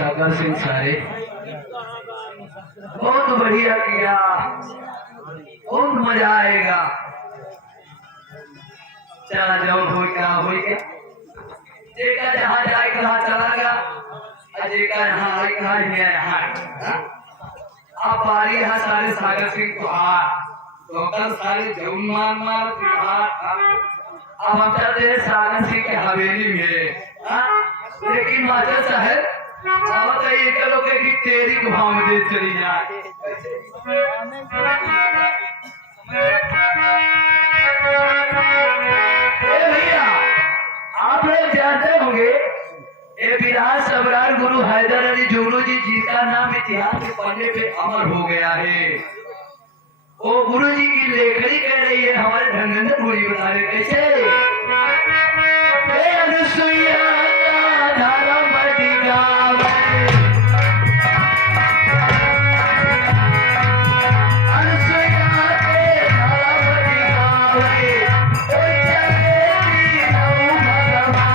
सागर सिंह सारे बहुत बढ़िया किया, बहुत मजा आएगा। चला जाओ हो गया जेका जहाँ जाए कहाँ चला गया, जेका यहाँ आए कहाँ यहाँ आप बारी यहाँ सारे सागर सिंह को हार तो सारे जौन मार अब हम चलते हैं सागर सिंह के हवेली में। लेकिन मास्टर साहब अब तो ये करो कि तेरी गुफा में दे चली जाए। भैया आप लोग जानते होंगे ये विराट सबरार गुरु हैदर अली जुगनू जी का नाम इतिहास के पन्ने पे अमर हो गया है। वो गुरु जी की लेखनी कह रही है, हमारे धर्मेंद्र गुरु जी बता रहे कैसे अनुसुईया का धर्म दिखावे, अनुसुईया के धर्म दिखावे, ओ चलेगी नौ भगवान।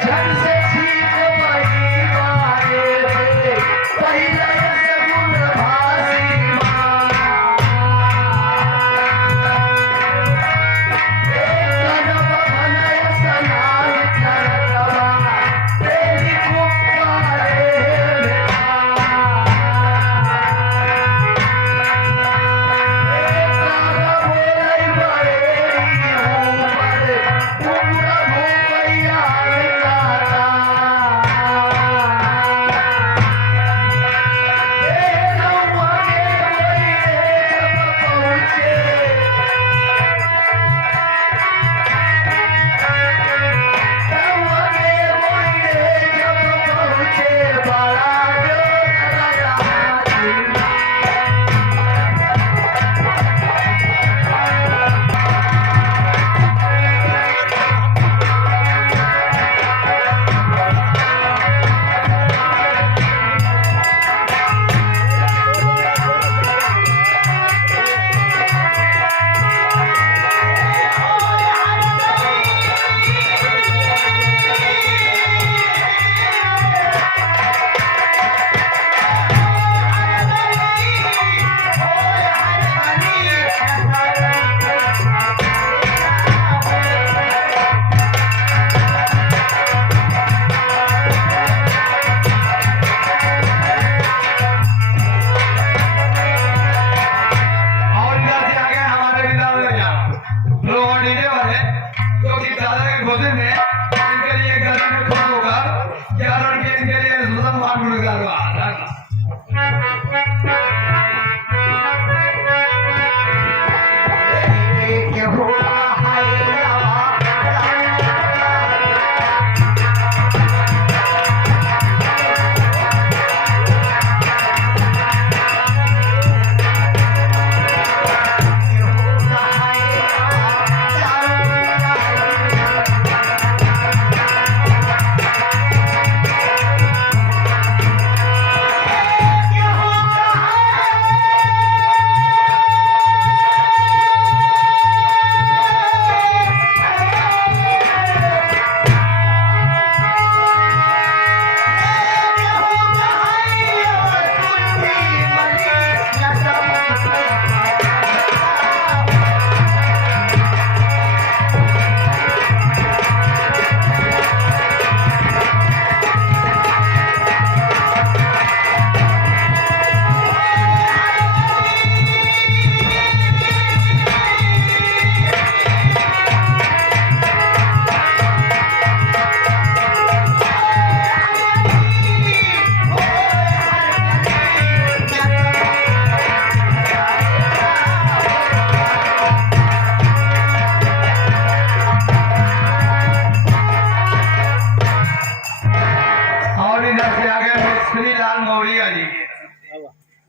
झट से छीन वही मारे रे, पहले से गुण भासी माँ। कदम भनय सनान करतवा, तेरी पुकारे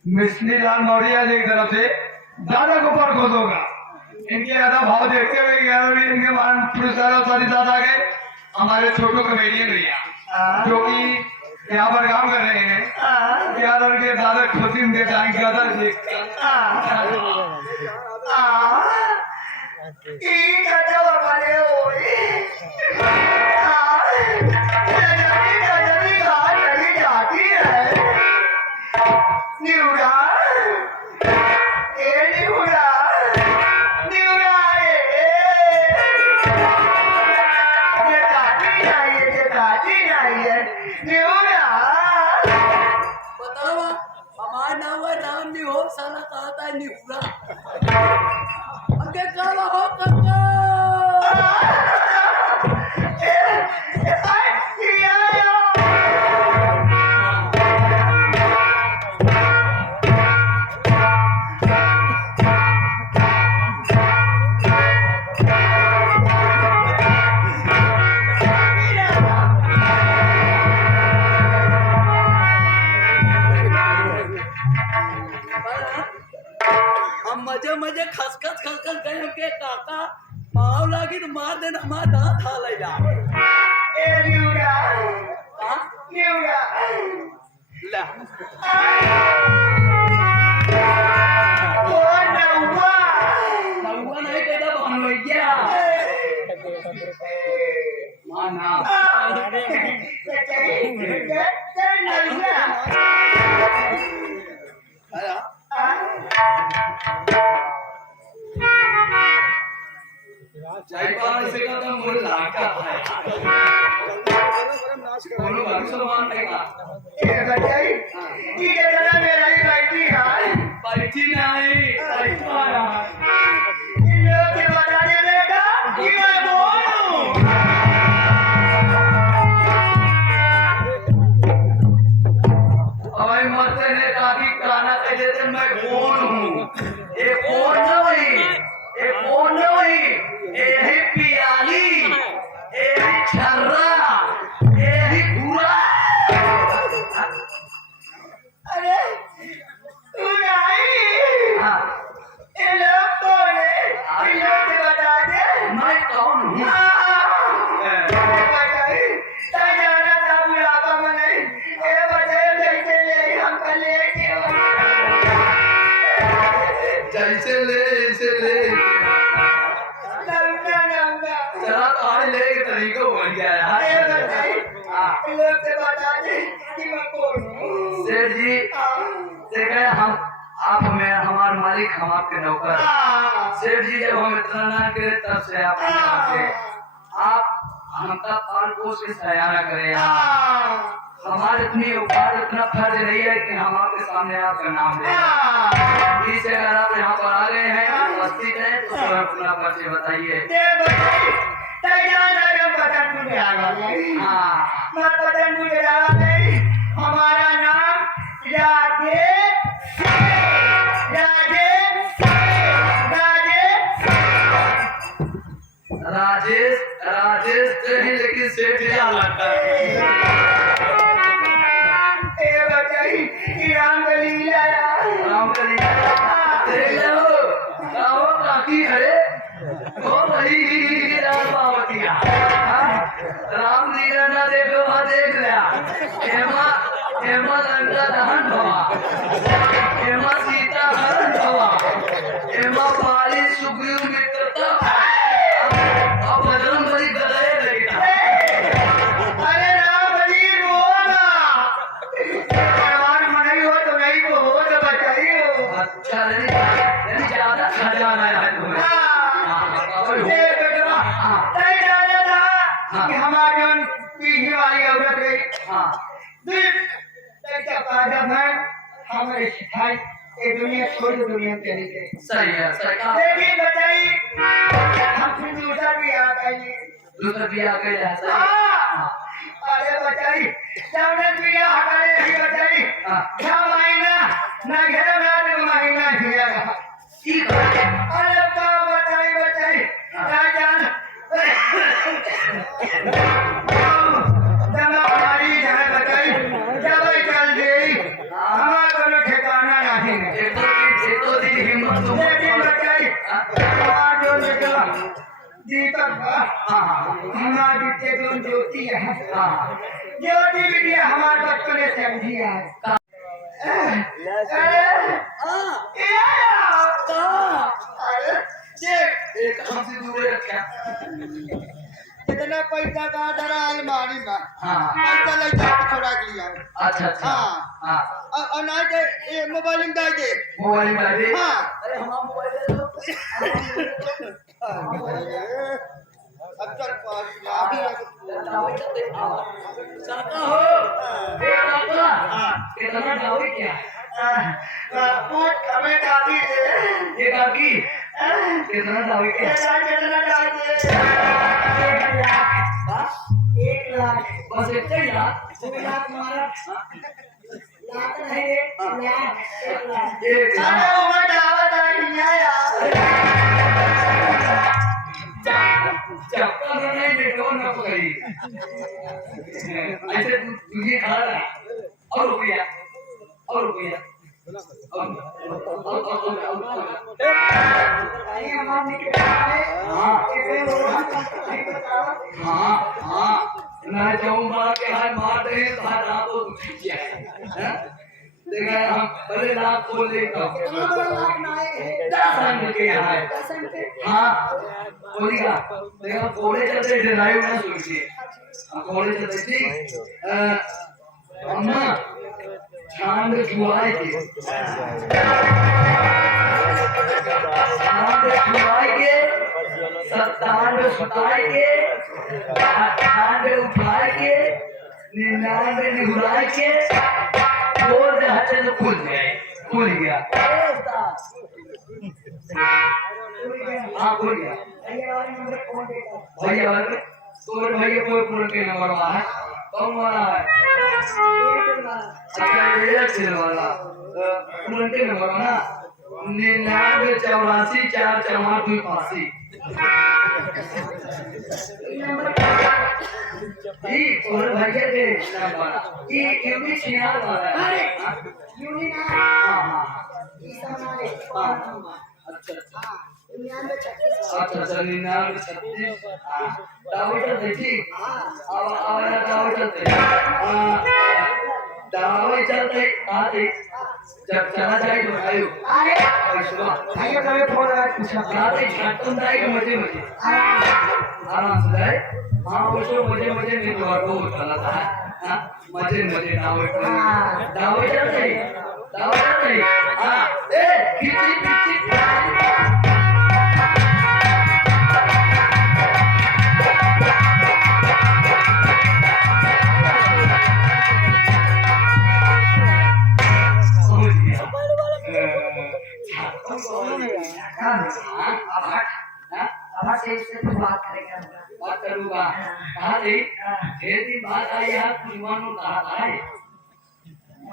मिश्रीलाल मौर्य जी की तरफ से दादा को पर खोदोगा। इनके ज्यादा भाव देखते हुए 11वीं इनके मान पुरस्कार साथ आगे हमारे छोटो कमेडियन भैया जो कि यहाँ पर काम कर रहे हैं। यादव के दादा खोती उनके टाइम के अदर ई कटो वाले ओए जल्दी कहाँ चली जाती है न्यूरा ए न्यूरा न्यूरा ये काटी नहीं है न्यूरा बताओ हमारा नाम नहीं हो साला कहा था निहुरा हमके काला हो कक्का हम मजे मजे खसखस गए हमके काका पाव लागी तो मार देना हमारा दांत हाल है जा ए न्यूरा हाँ न्यूरा ला ओ नौवा नौवा नहीं कहता बनवैया माना जाइबान से का तो मुझे लागा है कोनो भगवान देगा ये बताई ये जरा मेरा ही बैठी है बैठी नहीं बैठा यार इन लोग के बताने बेटा कि मैं बोलूं अबे मरते ने काफी गाना कह देते मैं कौन हूँ ये कौन नहीं ये कौन नहीं ये है पियाली ये है छर्रा ये है भूरा अरे तू नहीं हाँ ये लोग कौन है इन लोग के बता दे मैं कौन हूँ बताई जाना था बुढ़ापा में नहीं ये बताए कैसे ले हम कल लेके जैसे ले नौना नौना चला तो आज ले के तरीको बन गया ये यार बताई इन लोग से बता दे कि मैं कौन हूँ सेठ जी देखे हम आप में हमारे मालिक हम आपके नौकर सेठ जी जब हम इतना ना करे तब से आप आप हमका पाल पोस के सयाना करें हमारे इतनी औकात इतना फर्ज नहीं है कि हम आपके सामने आपका नाम दें इसे अगर आप यहाँ पर आ गए हैं उपस्थित हैं तो सर अपना परिचय बताइए हमारा नाम राजेश राजेश राजेश राजेश तो नहीं लेकिन सेठ या लगता है राम लीला राम करी देख लो गाओ काकी है वो वही राम पावतिया राम लीला ना देखो हाँ देख लिया हेमा हेमा लंका दहन भवा हेमा सीता हरण भवा हेमा पाली सुग्रीव मित्रता अब बजरंग बली गए लगता अरे राम जी रोना परिवार में नहीं हो तो नहीं को हो तो बताइए अच्छा नहीं ज्यादा खजाना है तुम्हें हमारे पीढ़ी वाली औरत गई हमारे सिखाई ये दुनिया छोड़ दुनिया चली गई सही है सरकार लेकिन बताइए हम फिर दूसरा भी आ गई दूसरा भी आ गए ऐसा अरे बताइए जौनक भी हमारे ही बताइए क्या महीना ना घेरा ना महीना दिया ठीक है अरे तो बताइए राजान जब हमारी जगह बताइए जब चल गई हमारा कोनो ठिकाना नहीं है एक दो दिन हिम्मत तो लेकिन बताइए हमारा जो निकला दीपक हमारा जितने जो ज्योति है ज्योति विद्या हमारे बचपन से समझी है एक हम पैसा का धरा अलमारी में हाँ पैसा ले जाके छोड़ा के लिया अच्छा अच्छा हाँ हाँ और नहीं तो ये मोबाइल में दे दे मोबाइल में दे हाँ अरे हमारा मोबाइल दे दो अब चल पास चाहता हो कितना दावी क्या पूछ हमें काफी दे ये काकी कितना दावी क्या कितना चाहिए 1 लाख बस इतना ही यार 2 लाख मारा लाख नहीं लाख 1 लाख एक अरे लाख वो दावत आई है यार चप्पल में नहीं बेटो न पकड़ी ऐसे तुझे खा रहा और रुपया भाई हमारे के हाँ के रोहन का हाँ हाँ ना जाऊँ मार के हाथ मार दे तो हाथ आपको खींचिया है देखा हम पहले लाख खोल लेता कितना बड़ा लाख ना है 10 रंग के यहाँ है 10 के हाँ बोलिएगा देखा कोड़े चलते ड्राइव ना सोचिए कोड़े चलते ठीक अम्मा छांद जुआई के सत्तांड सुताई के छांद उठाई के 99 निहुराई के बोल दे हटे तो खुल गया हाँ खुल गया भैया वाले नंबर कौन देता भैया वाले तोर भैया कोई पूर्ण के नंबर वाला है कौन वाला है अच्छा ये चिल वाला पूर्ण के नंबर ना 99 84 4 4 2 5 ये तोर भैया के नंबर ये यूनिक शियार वाला है अरे! हाँ यूनियन हाँ हाँ ईसा मारे अच्छा अच्छा 99 36 अच्छा अच्छा 99 36 दावत देखी अब दावत चलते दावत चलते आते जब चला जाए तो आयो अरे सुबह भैया कभी फोन लगा पूछा रात छाटून जाएगा मजे मजे आराम से जाए हाँ उसको मजे मजे में तो और वो चला था हाँ मजे मजे दावत चलते हाँ ए खिची खिची अब से इससे तो बात करेगा बात करूँगा कहा थी ढेर दिन बाद आई यहाँ कुछ कहा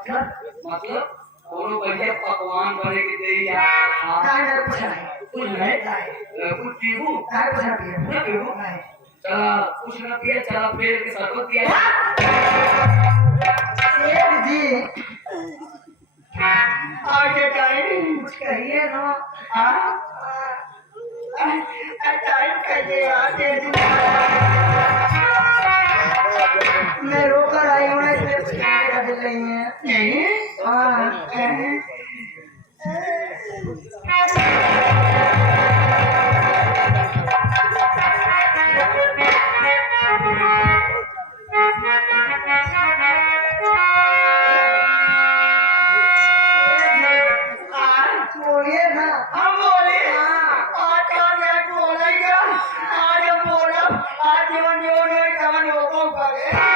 था मतलब कोनो बढ़िया पकवान बने के दे या काय ना पूछा है कुछ नहीं कुछ पीहू काय पूछा पिए ना पीहू चला कुछ ना पिया चला पेड़ के शरबत पिया सेठ जी आगे टाइम कुछ कहिए ना हाँ टाइम कैसे आते मैं रोकर आई हूँ इसलिए कुछ कहने का दिल नहीं है नहीं हाँ बोलिए ना हम बोले आज मैं बोलेगा आज हम बोला आज जीवन जीवन में कवन होगा करे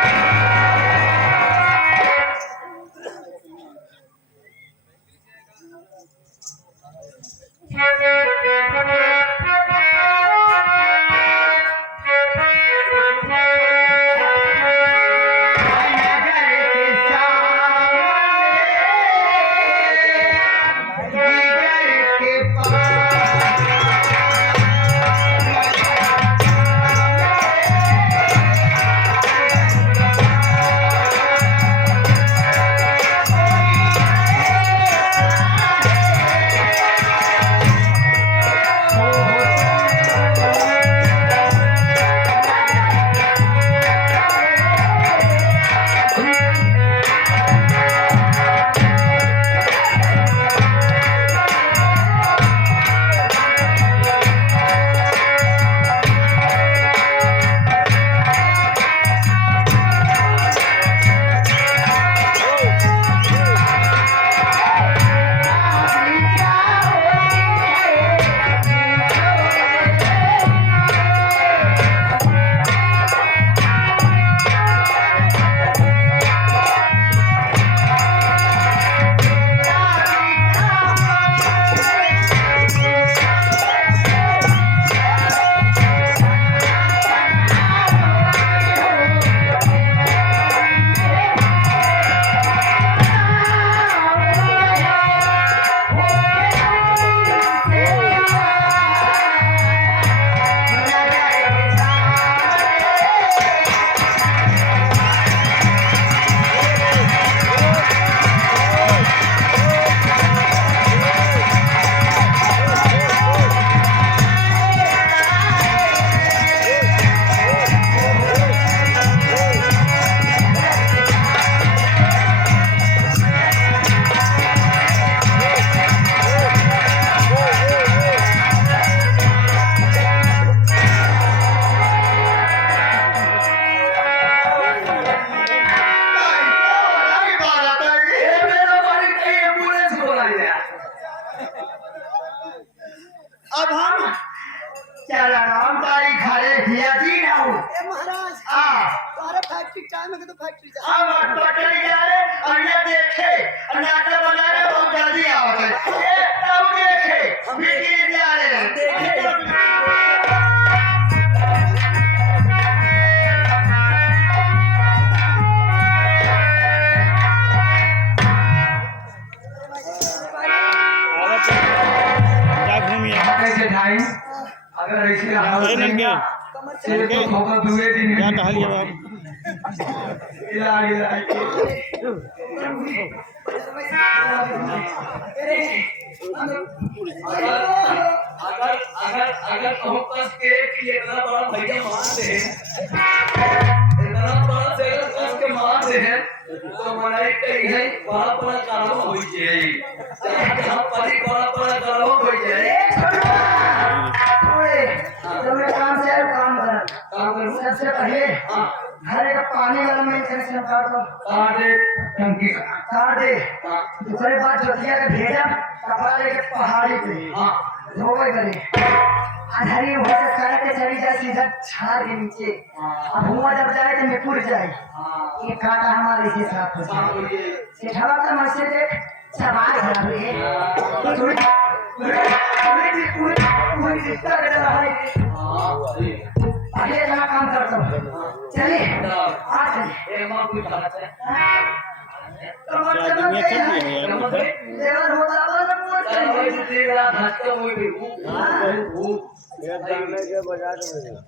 अब हम चल आराम तारी घरे किया जी ना हो ए महाराज हाँ तुम्हारा फैक्ट्री टाइम है तो फैक्ट्री जा हम पटरी जा रहे और ये देखे नाटक बना रहे बहुत जल्दी आओ ये तब देखे मीटिंग जा रहे हैं देखे कैसे ढाई अगर ऐसे हाल देंगे चलिए तो होगा दूसरे दिन क्या कहा लिया इलाज अगर अगर अगर तो कस के कि इतना बड़ा भैया मारते हैं इतना बड़ा से कस के मारते हैं तो मनाई कहीं है बड़ा बड़ा काम हो जाए जहां परी बड़ा काम हो जाए काम करूं सबसे पहले घर का पानी वाला में कनेक्शन काट दो काट दे टंकी काट दे दूसरे बात जोतिया का भेजा कपड़ा लेके पहाड़ी पे धोवे करे आधारी हो से सारा के चली जाए सीधा छार के नीचे अब हुआ जब जाए तो मैं पुर जाए ये काटा हमारे से साफ हो जाए सेठवा का मसे देख सवाल खराब है पूरी रिश्ता कर रहा है आगे जरा काम करता हूँ चलिए आ चलिए मां कोई बात है लेवल होता है तेरा धक्का हुई भी वो जाने के बाजार में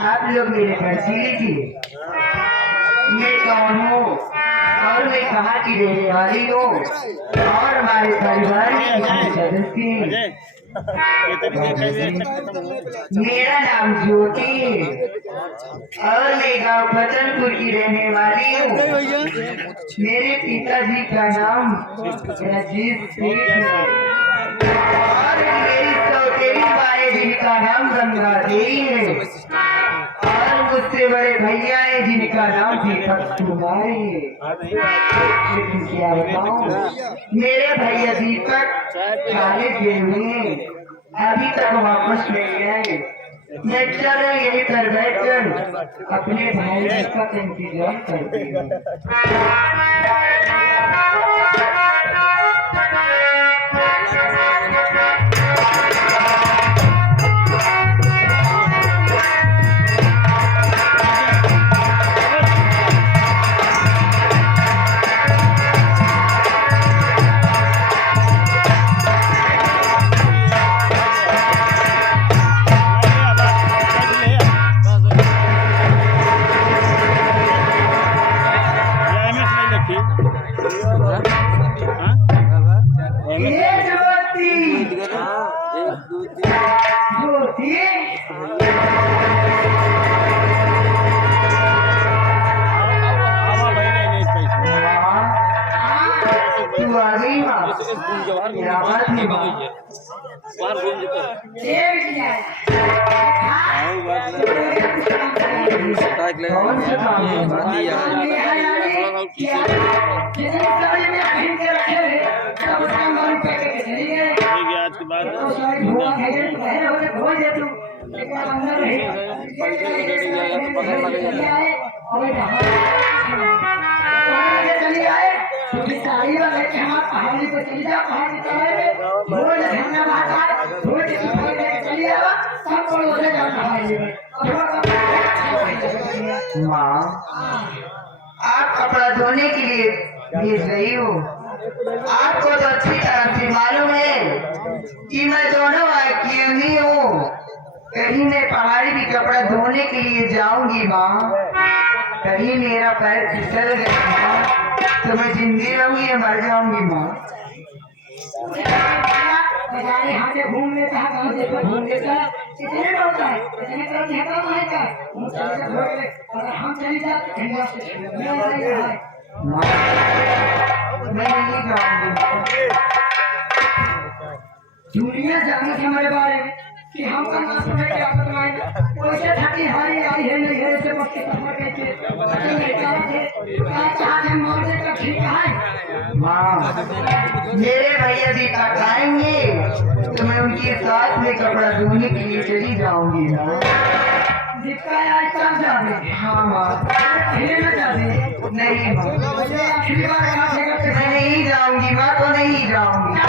आप लोग मेरे घर से लीजिए मैं कौन हूँ और मैं कहाँ की रहने वाली हूँ और हमारे परिवार के सदस्य मेरा नाम ज्योति और मैं गांव फतनपुर की रहने वाली हूँ मेरे पिताजी का नाम रजीत सिंह है और मेरी सौतेली माए जिनका नाम गंगा देवी है और मुझसे बड़े भैया है जिनका नाम दीपक कुमार है लेकिन क्या बताऊं मेरे भैया दीपक खाने गए हुए हैं अभी तक वापस नहीं आए मैं चलो यहीं पर बैठकर अपने भाई का इंतजार करती हूँ ये ज्योति ज्योति तू आ गई माँ मेरा बात नहीं माँ कौन से काम है आज के बाद माँ आप कपड़ा धोने के लिए भेज रही हो। आपको तो अच्छी तरह से मालूम है कि मैं दोनों अकेली हूँ। कहीं मैं पहाड़ी भी कपड़ा धोने के लिए जाऊंगी माँ, कहीं मेरा पैर फिसल गया माँ तो मैं जिंदी रहूंगी या मर जाऊंगी माँ। घूम लेता घूम लेता कितने होता है कितने हम चली जाते मैं नहीं जाऊंगी। दुनिया जाने के हमारे बारे में कि हम कहाँ सुने क्या बताएंगे वैसे थकी हरी आई है नहीं है से बच्चे कहाँ कहते क्या चाहते मौजे का ठीक है माँ। मेरे भैया भी तक आएंगे तो मैं उनके साथ में कपड़ा धोने के लिए चली जाऊंगी ना। हाँ माँ नहीं माँ मैं नहीं जाऊंगी माँ तो नहीं जाऊंगी।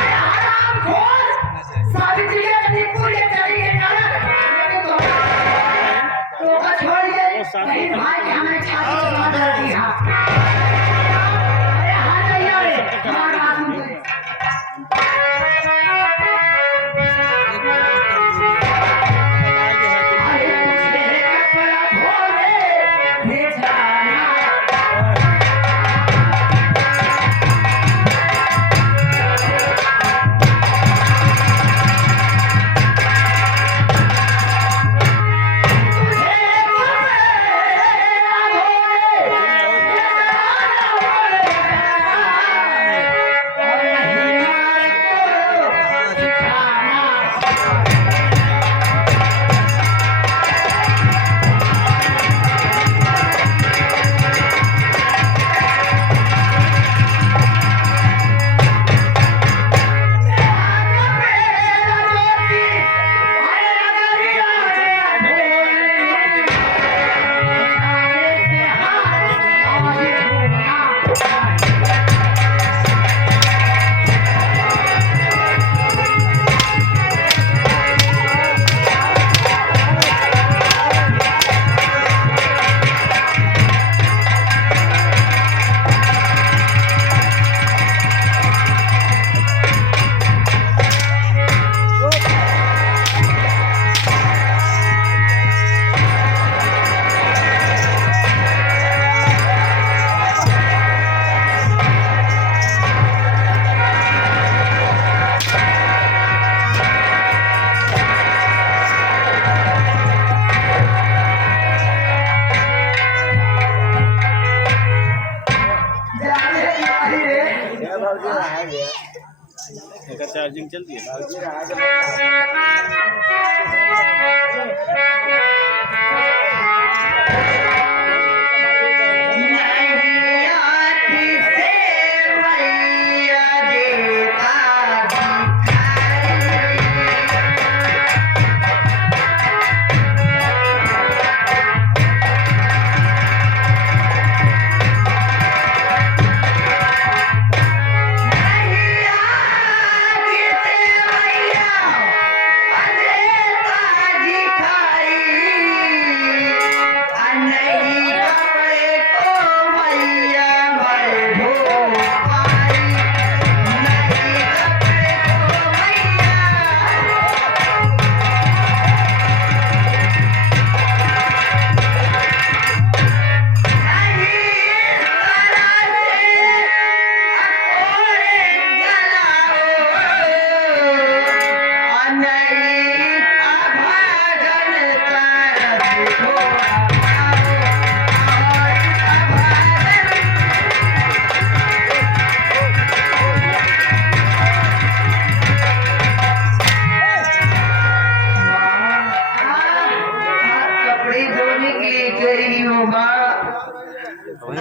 चार्जिंग चलती है।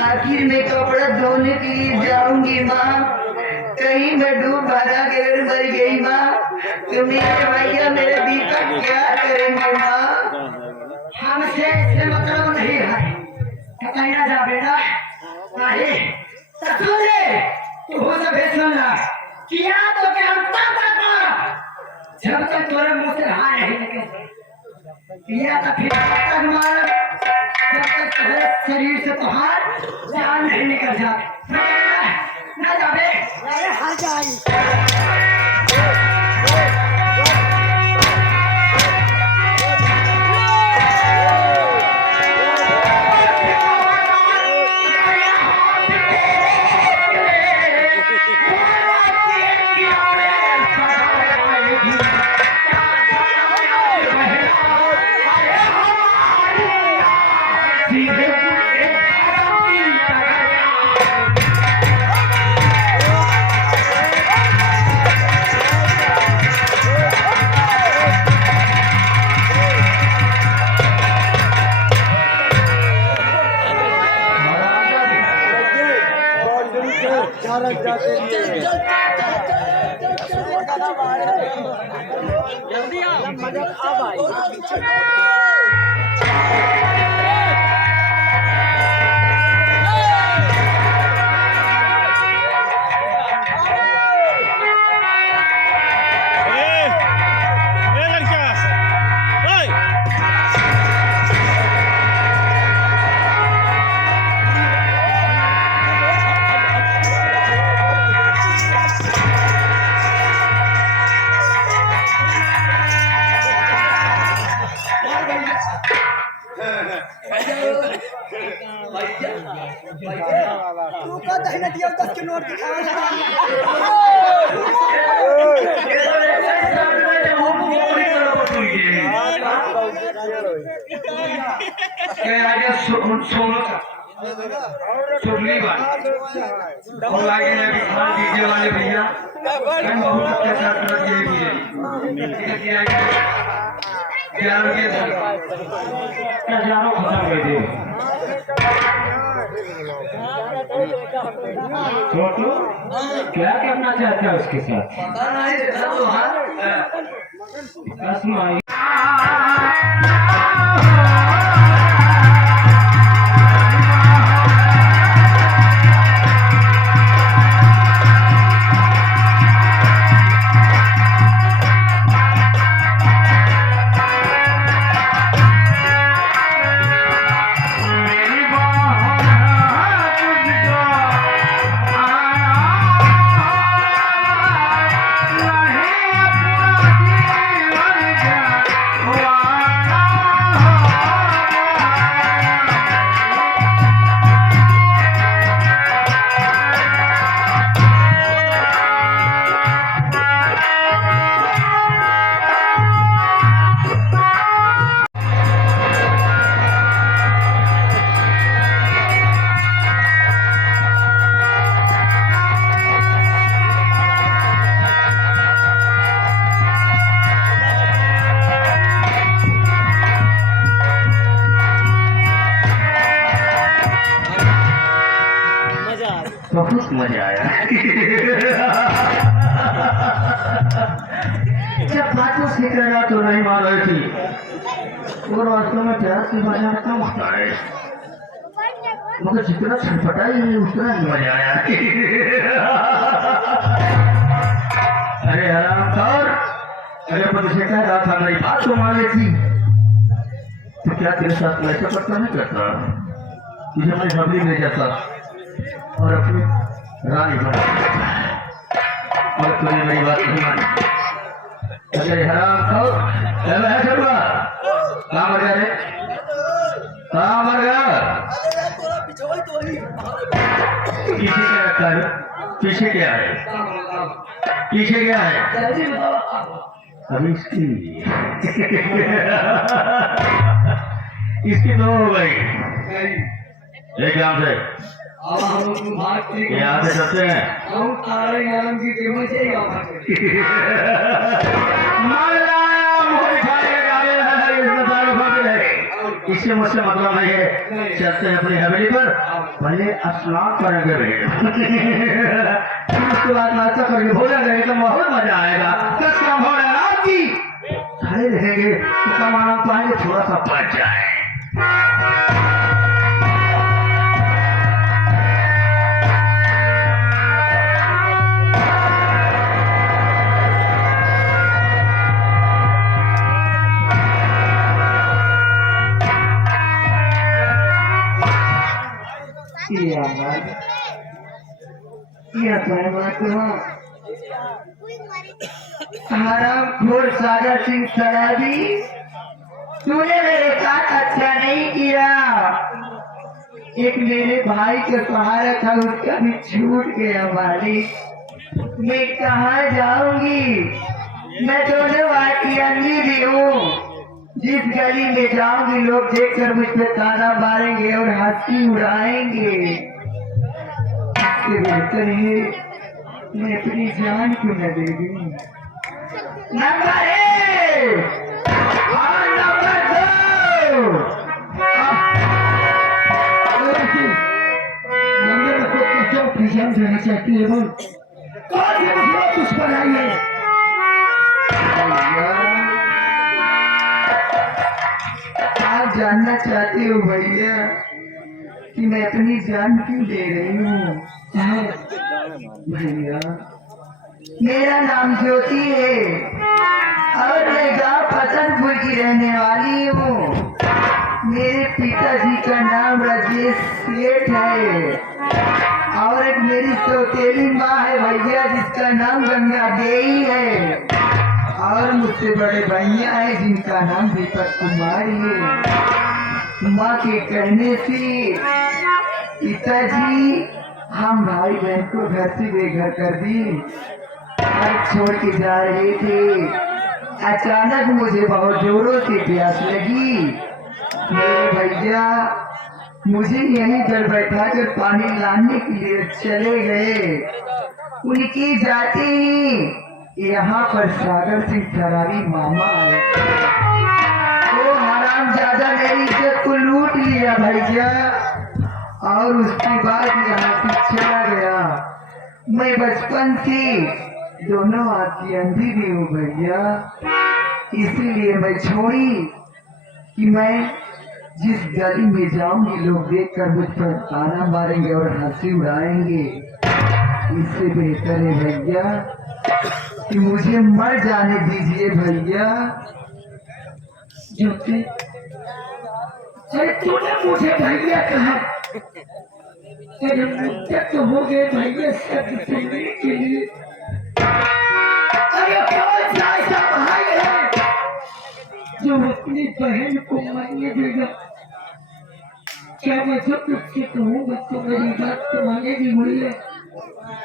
आखिर में कपड़ा धोने के लिए जाऊंगी माँ, कहीं मैं डूब भागा के मर गई माँ, तो मेरे भैया मेरे दीपक क्या करेंगे माँ। हमसे इससे मतलब नहीं है, तो कहीं ना जा बेटा। अरे ससुरे तू हो सब सुनना किया तो क्या हम तब तक मारा जब तक तुम्हारे मुंह से हार नहीं निकले, किया तो फिर तब तक मारा जब तक तुम्हारे शरीर से तुम्हार जान नहीं निकल जाती। ना जाबे अरे हाल जाएगी। तू का दहना दिया 10 के नोट डीजे वाले भैया बहुत अत्याचार खत्म कर दिए। छोटू क्या करना चाहता है उसके साथ? पता नहीं देखा तो आसमाई बहुत मजा आया। जब बातों से करा तो नहीं मान रही थी, और वास्तव में प्यार से मजा कम होता है, मगर जितना छटपटाई है उतना ही मजा आया। अरे हराम खोर, अगर मैं तुझे कह रहा था मेरी बात तो मान लेती, तो क्या तेरे साथ मैं ऐसा करता नहीं करता? तुझे मैं हबली ले जाता और अपनी रानी बना, और तुझे मेरी बात नहीं मानी। अरे हराम खोर, चलो है चलवा, कहाँ मर गया रे? कहाँ मर गया? पीछे क्या रखा है? पीछे क्या है? पीछे क्या है? अभी इसकी दो हो गई। एक यहाँ से, यहाँ से चलते हैं। इससे मुझसे मतलब नहीं है। चलते हैं अपनी हवेली पर, पहले स्नान करेंगे फिर उसके बाद नाश्ता करके भोजन करेंगे तो बहुत मजा आएगा। 10 काम हो रात की खड़े रहेंगे तो कमाना पाएंगे, थोड़ा सा बच जाए। हरामखोर सागर सिंह सराबी, तूने मेरे साथ अच्छा नहीं किया। एक मेरे भाई का सहारा था, उसका भी छूट गया मालिक। मैं कहाँ जाऊंगी? मैं दोनों भाई की अंधी भी हूँ। जिस गली में जाऊंगी लोग देखकर मुझ पे ताना मारेंगे और हंसी उड़ाएंगे। इससे बेहतर है मैं अपनी जान क्यों न दे दूं। नंबर 1 और नंबर 2 क्यों पीछे जाना चाहती है? बोल कौन सी मुसीबत तुझ पर आई है? आप जानना चाहते हो भैया कि मैं अपनी जान क्यों दे रही हूँ? भैया मेरा नाम ज्योति है और मैं गाँव पतनपुर की रहने वाली हूँ। मेरे पिताजी का नाम राजेश सेठ है और एक मेरी सौतेली माँ है भैया जिसका नाम गंगा देवी है और मुझसे बड़े भैया है जिनका नाम दीपक कुमारी है। माँ के कहने से पिताजी हम भाई बहन को घर से बेघर कर दी और छोड़ के जा रहे थे। अचानक मुझे बहुत जोरों से प्यास लगी। मेरे भैया मुझे यहीं पर बैठा कर पानी लाने के लिए चले गए। उनकी जाते ही यहाँ पर सागर सिंह सराबी मामा आए। वो हरामजादा मेरी इज्जत को लूट लिया भैया और उसके बाद यहाँ से चला गया। मैं बचपन से दोनों हाथ की अंधी भी हूँ भैया, इसीलिए मैं छोड़ी कि मैं जिस गली में जाऊंगी लोग देखकर मुझ पर ताना मारेंगे और हंसी उड़ाएंगे। इससे बेहतर है भैया कि मुझे मर जाने दीजिए भैया। ज्योति, अरे तूने मुझे भैया कहा, अरे मुद्दत तो हो गए भैया सब सुनने के लिए। अरे कौन सा ऐसा भाई है जो अपनी बहन को मारने देगा? क्या मैं जो तुझसे कहूँगा तो मेरी बात तो मानेगी भैया?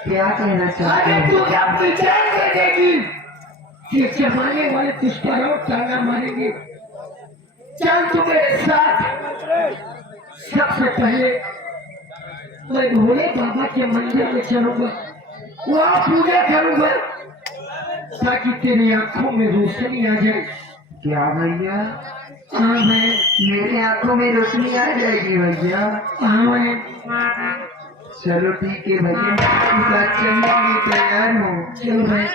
क्या कहना चाहते हैं? तू क्या अपनी जान दे देगी? ये जमाने वाले तुझ पर और ताना मारेंगे। चल तू मेरे साथ। सबसे पहले मैं भोले बाबा के मंदिर में चलूंगा, वहाँ पूजा करूंगा ताकि तेरी आंखों में रोशनी आ जाए। क्या भैया? हाँ मैं, मेरी आंखों में रोशनी आ जाएगी भैया। हाँ मैं। चलो ठीक है भैया, चलने के लिए तैयार हो। चलो भाई।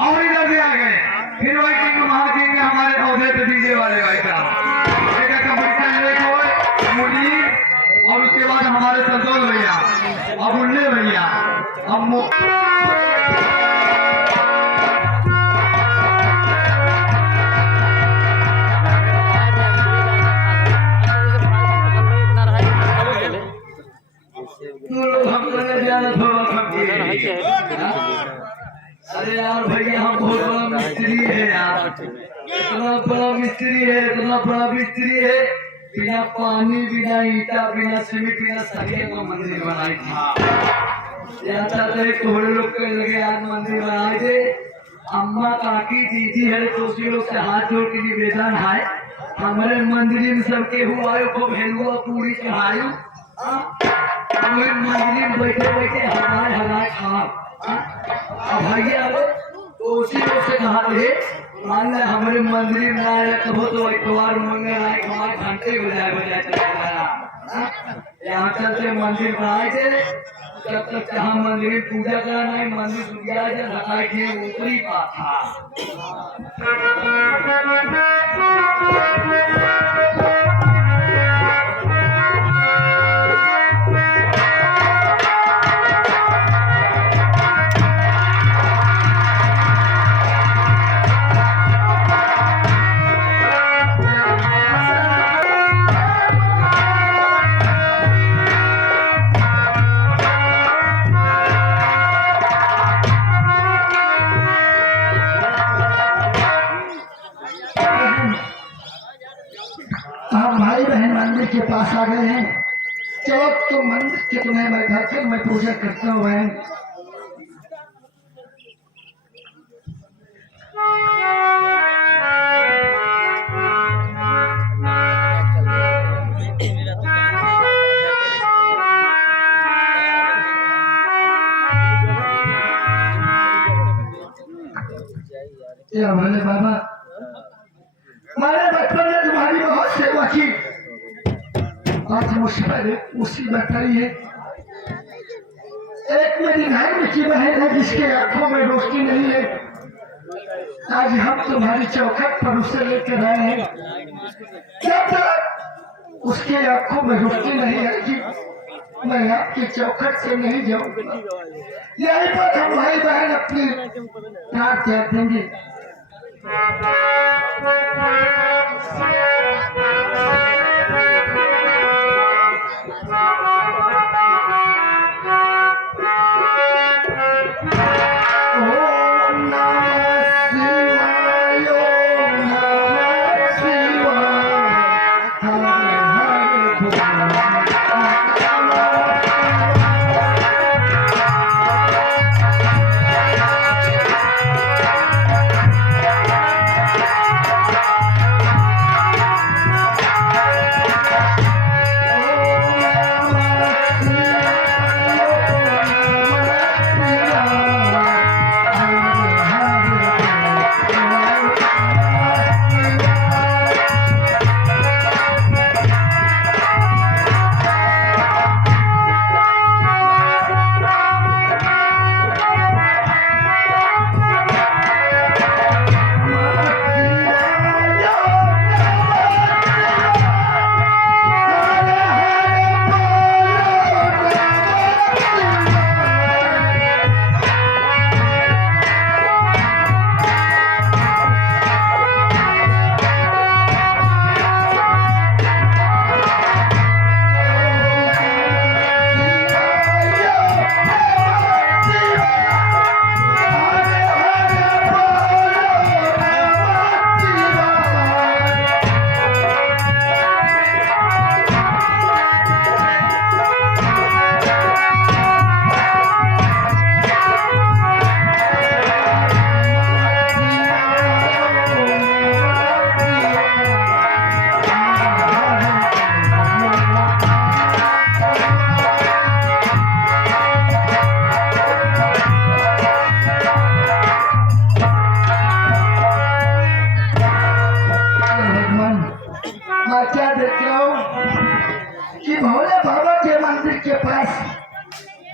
और इधर भी आ गए फिर वही किंग महाकिंग हमारे औहदे पे डीजे वाले भाई साहब मुनीर और उसके बाद हमारे संतोष भैया अब मुन्ने भैया अब अरे यार भैया हम बहुत बड़ा मिस्त्री है यार, इतना बड़ा मिस्त्री है, इतना बड़ा मिस्त्री है। बिना पानी, बिना ईटा, बिना सीमेंट, बिना सरिया का मंदिर बनाई था। चाहते थोड़े लोग के लगे आज मंदिर बनाए थे। अम्मा काकी दीदी है तो उसी लोग से हाथ जोड़ के निवेदन है हमारे मंदिर में सबके हुआ को भेलुआ पूरी चढ़ायु हमारे मंदिर में बैठे बैठे हमारे खा भैया तो उसी लोग से कहा थे मान ले हमारे मंदिर में आए कहो तो इतवार मंगल आए हमारे घंटे बजाए बजाए चला गया यहाँ चलते मंदिर बनाए थे जब तक जहाँ मंदिर में पूजा करना है मंदिर पूजा जब रखाए थे ऊपरी बात था हम भाई बहन मंदिर के पास आ गए हैं। चलो तो मंदिर के तुम्हें मैं घर कर मैं पूजा करता हूँ बहन। ये हमारे बाबा हमारे बचपन में तुम्हारी बहुत सेवा की। आज मुसीबत आई है। एक मेरी बहन की बहन है जिसके आंखों में रोशनी नहीं है। आज हम तुम्हारी चौखट पर उसे लेकर आए हैं। जब तक उसके आंखों में रोशनी नहीं आएगी मैं आपकी चौखट से नहीं जाऊंगा। यहीं पर हम भाई बहन अपनी प्राण त्याग देंगे।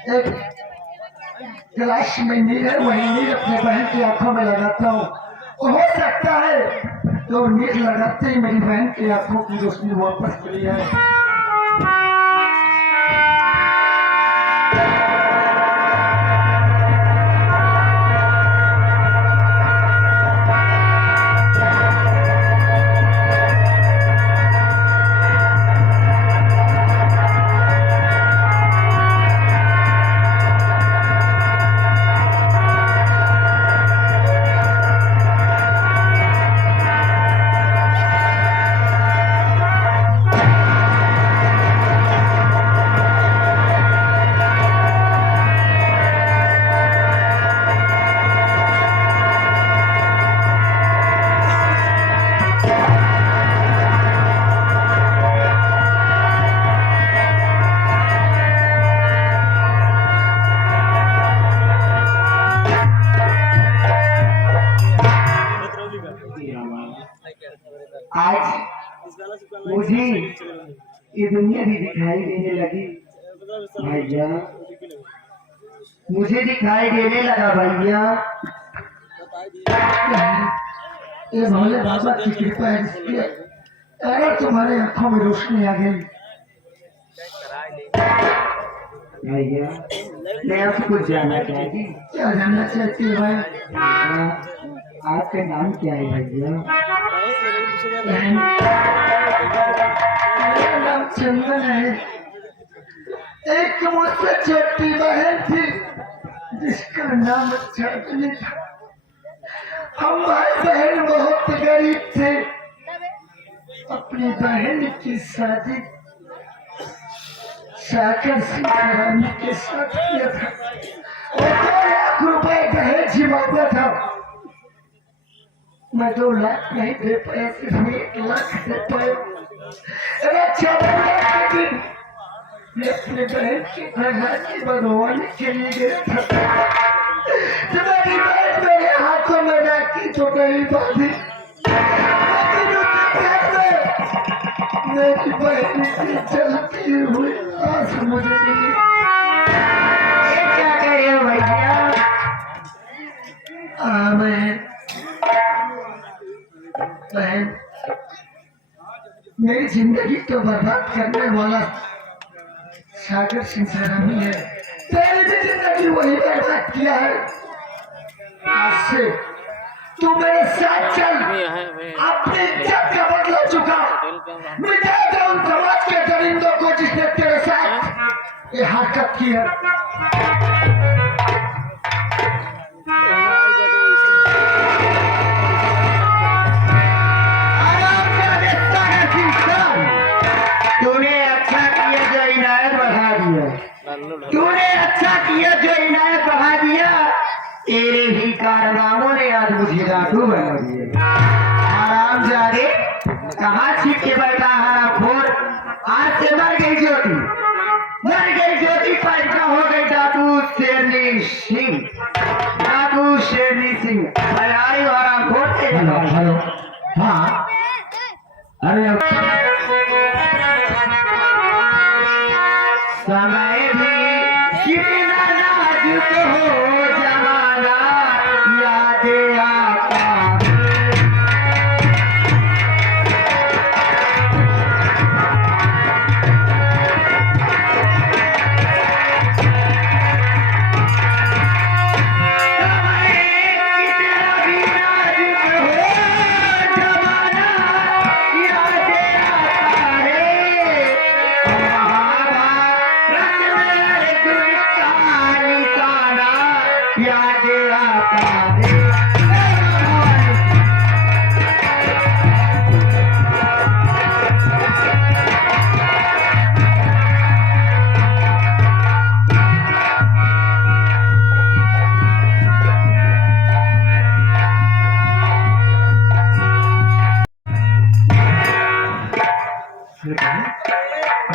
एक गिलास में नीर है वही नीर अपने बहन की आंखों में लगाता हूँ। हो सकता है तो नीर लगाते ही मेरी बहन की आंखों की रोशनी वापस चली जाए। भैया मुझे दिखाई देने लगा भैया। ये भोले बाबा की कृपा है इसलिए अगर तुम्हारे आंखों में रोशनी आ गई। भैया मैं आपसे कुछ जानना चाहती। क्या जानना चाहती है भाई? आपका नाम क्या है भैया? मेरा नाम चंदन है। एक मुझसे छोटी बहन थी जिसका नाम चांदनी था। हम भाई बहन बहुत गरीब थे। अपनी बहन की शादी सागर सिंह रानी के साथ किया था और 2 लाख रुपए दहेज मांगा था। मैं 2 लाख नहीं दे पाया, सिर्फ 1 लाख दे पाया। रक्षाबंधन के दिन मैं अपने बहन की भरवानी बनवाने के लिए गया था। जब मेरी बहन मेरे हाथों में राखी तो नहीं बांधी, लेकिन उसके घर में मेरी बहन की जलती हुई आंख मुझे मिली। ये क्या करे हो भैया? बहन मेरी जिंदगी तो बर्बाद करने वाला सागर सिंह सरानी है। तेरी भी जिंदगी वही बर्बाद किया है। आज से तू मेरे साथ चल। अपनी इज्जत का बदला चुका। मिटाएगा उन समाज के दरिंदों को जिसने तेरे साथ ये हरकत की है। तूने अच्छा किया जो इनायत बढ़ा दिया। तूने अच्छा किया जो इनायत बढ़ा दिया। तेरे ही कारनामों ने आज मुझे राठू बना दिया। आराम जाने कहाँ छिप के बैठा हरामखोर। आज से मर गई ज्योति, मर गई ज्योति। पैदा हो गई डाकू शेरनी सिंह, डाकू शेरनी सिंह। हरारी हरामखोर तेरे। हेलो हाँ अरे समय भी कितना नाजुक हो जमाना, यादें आता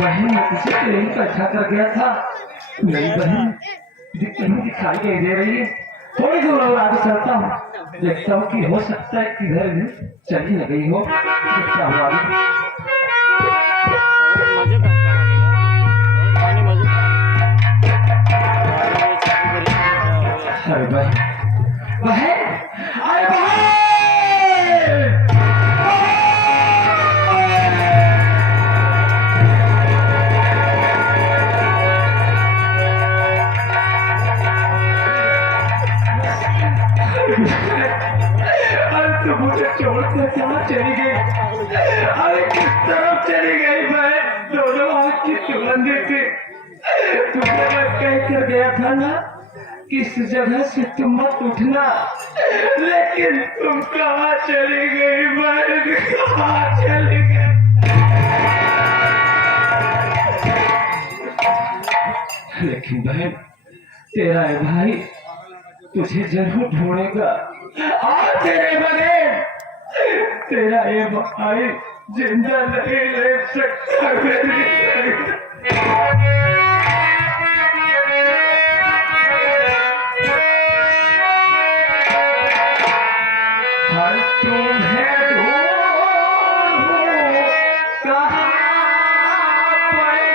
बहन मुझसे प्रेम का अच्छा कर गया था। मेरी बहन कहीं दिखाई नहीं दे रही है। थोड़ी दूर और आगे चलता हूँ, देखता हूँ कि हो सकता है कि घर में चली न गई हो। क्या हुआ? अरे बहन बहन अरे बहन तो मुझे छोड़कर कहाँ चली गई? अरे किस तरफ चली गई? मैं दोनों हाथ की सुगंधी थी। तुमने मैं कह कर गया था ना इस जगह से तुम मत उठना, लेकिन तुम कहाँ चली गई? मैं कहाँ चली गई? लेकिन बहन तेरा है भाई तुझे जरूर ढूंढेगा और तेरे बगैर तेरा ये भाई जिंदा नहीं रह सकता। मेरी हर तुम्हें ढूंढूं कहाँ पड़े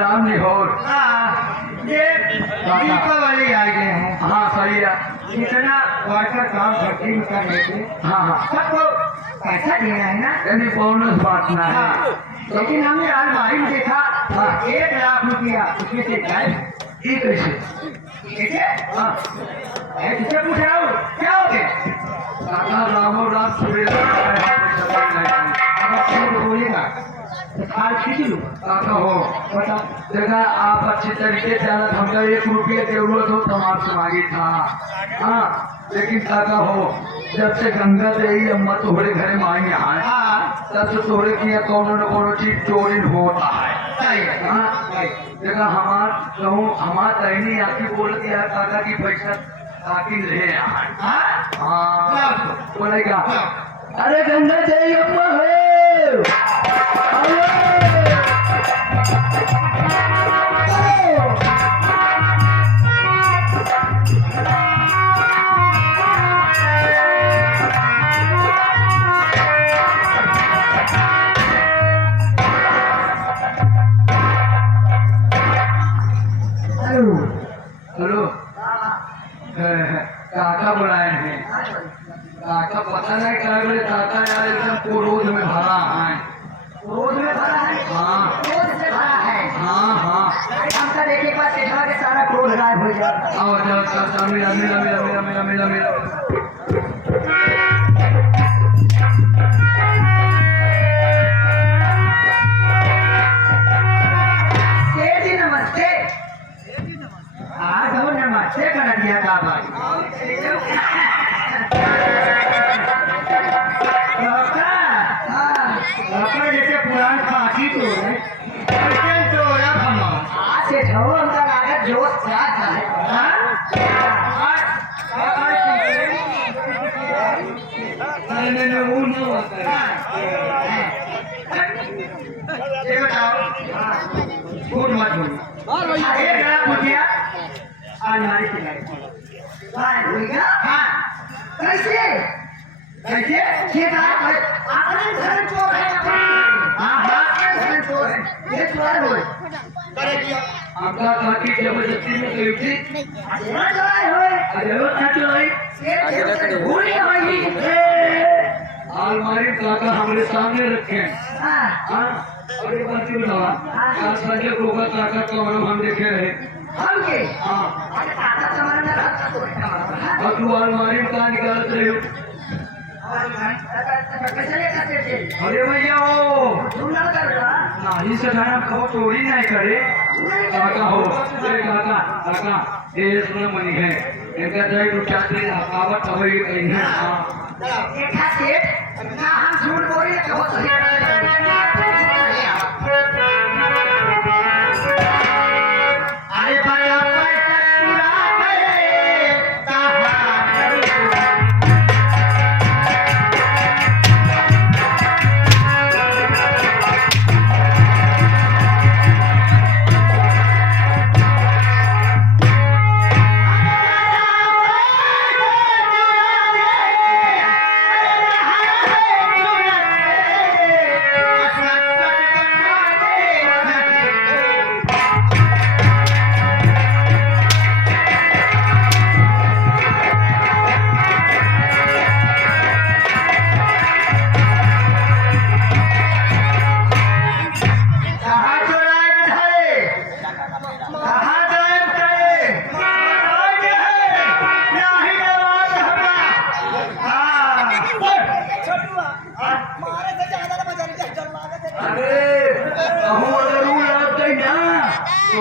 राम जी हो ये दीपावली आ गए हैं। हाँ सही है। इतना वर्कर काम करते हैं कर रहे थे। हाँ हाँ सबको पैसा देना है ना। यानी बोनस बांटना है। हाँ, लेकिन हमने अलमारी में देखा हाँ। 1 लाख रुपया उसमें से गायब। ये कैसे? कैसे? हाँ मैं तुझसे पूछ रहा हूँ क्या हो गया? काका रामो रात सवेरे पैसा नहीं। अगर तू बोलेगा तो खाल खींच लूँ। काका हो बता। देखा आप अच्छे तरीके से आना, हमको 1 रुपये जरूरत हो तो आपसे मांगी था। हाँ लेकिन काका हो जब से गंगा देवी अम्मा तोहरे घरे में आई यहाँ हाँ तब से तोहरे किया कोनो न कोनो चीज चोरी होता है। सही है। हाँ सही। देखा हमार तहनी आके बोलती है काका की पैसा ताकि ले यहाँ। हाँ हाँ बोलेगा अरे गंगा देवी अम्मा क्रोध में भरा है। रोज में भरा है, हाँ क्रोध से भरा है। हाँ हाँ। अरे हमका देखे के बाद सेठवा के सारा क्रोध गायब हो जाए। आओ चल चल चल मिला मिला मिला मिला मिला मिला मिला। सेठ जी नमस्ते। आज हम नमस्ते कर दिया था भाई। अपने जैसे पुरान फांसी तो है ऐसे तो या हम आज सेठ हो हमका लागत जोश क्या था। नहीं वो नहीं होता है। ये बताओ झूठ मत बोलो। एक ग्राम भुजिया अलमारी से लाई। भाई भैया हाँ कैसे कैसे ये बात अपने घर चोर है, हाँ हाँ अपने घर चोर है, ये चोर हो आपका काकी जबरदस्ती में गई थी। जेना चोराई होए जरूर ना चलाई। ये भूली होई। अलमारी काका हमारे सामने रखे हैं। हां हाँ और एक बात ये बताओ, आज संजय को का काका कौन हम देखे रहे। हम के हाँ अरे काका समाने में रखा तो बैठा और तू अलमारी में कहाँ निकालते रहे हो। और कैसे लेकर के अरे भैया ओ ढूंढना कर रहा नानी से जाना खबर चोरी नहीं करे। काका हो ये काका काका ये सुन मनी है इनका जाए तो चाहते कावत हो ये कहीं है। हाँ देखा सेठ ना हम झूठ बोल रहे हैं हो सही अरे भाई आप पैसा पूरा करे कहाँ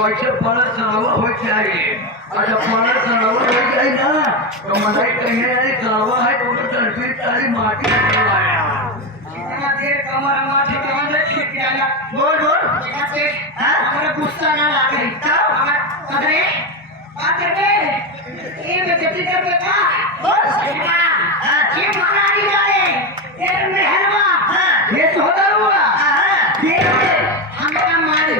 ऐसे फर्ज सरावा हो जाए। अच्छा फर्ज सरावा हो जाए ना तो मलाई कहीं नहीं सरावा है तो उधर तड़पी सारी माटी लगाया। कमर माथे कमर से छिप गया बोल बोल देखा सेठ हमारा गुस्सा ना लागे तब हमार कदरे बात करके ये में जल्दी कर बेटा बोल सेठा ये मारा नहीं जाए ये मेहरबा ये तो होता हुआ ये हमका मारे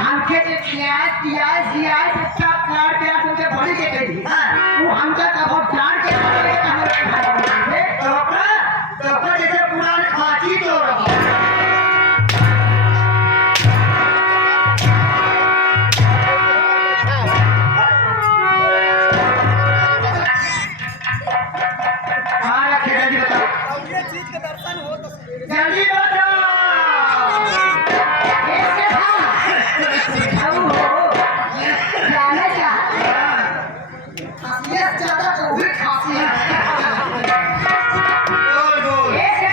हमके जो प्याज अच्छा काट के तुमके बड़ी के गई वो हमका कब जान के हमारे तो जैसे पुराने फांसी तो रहा जल्दी बताओ बोल बोल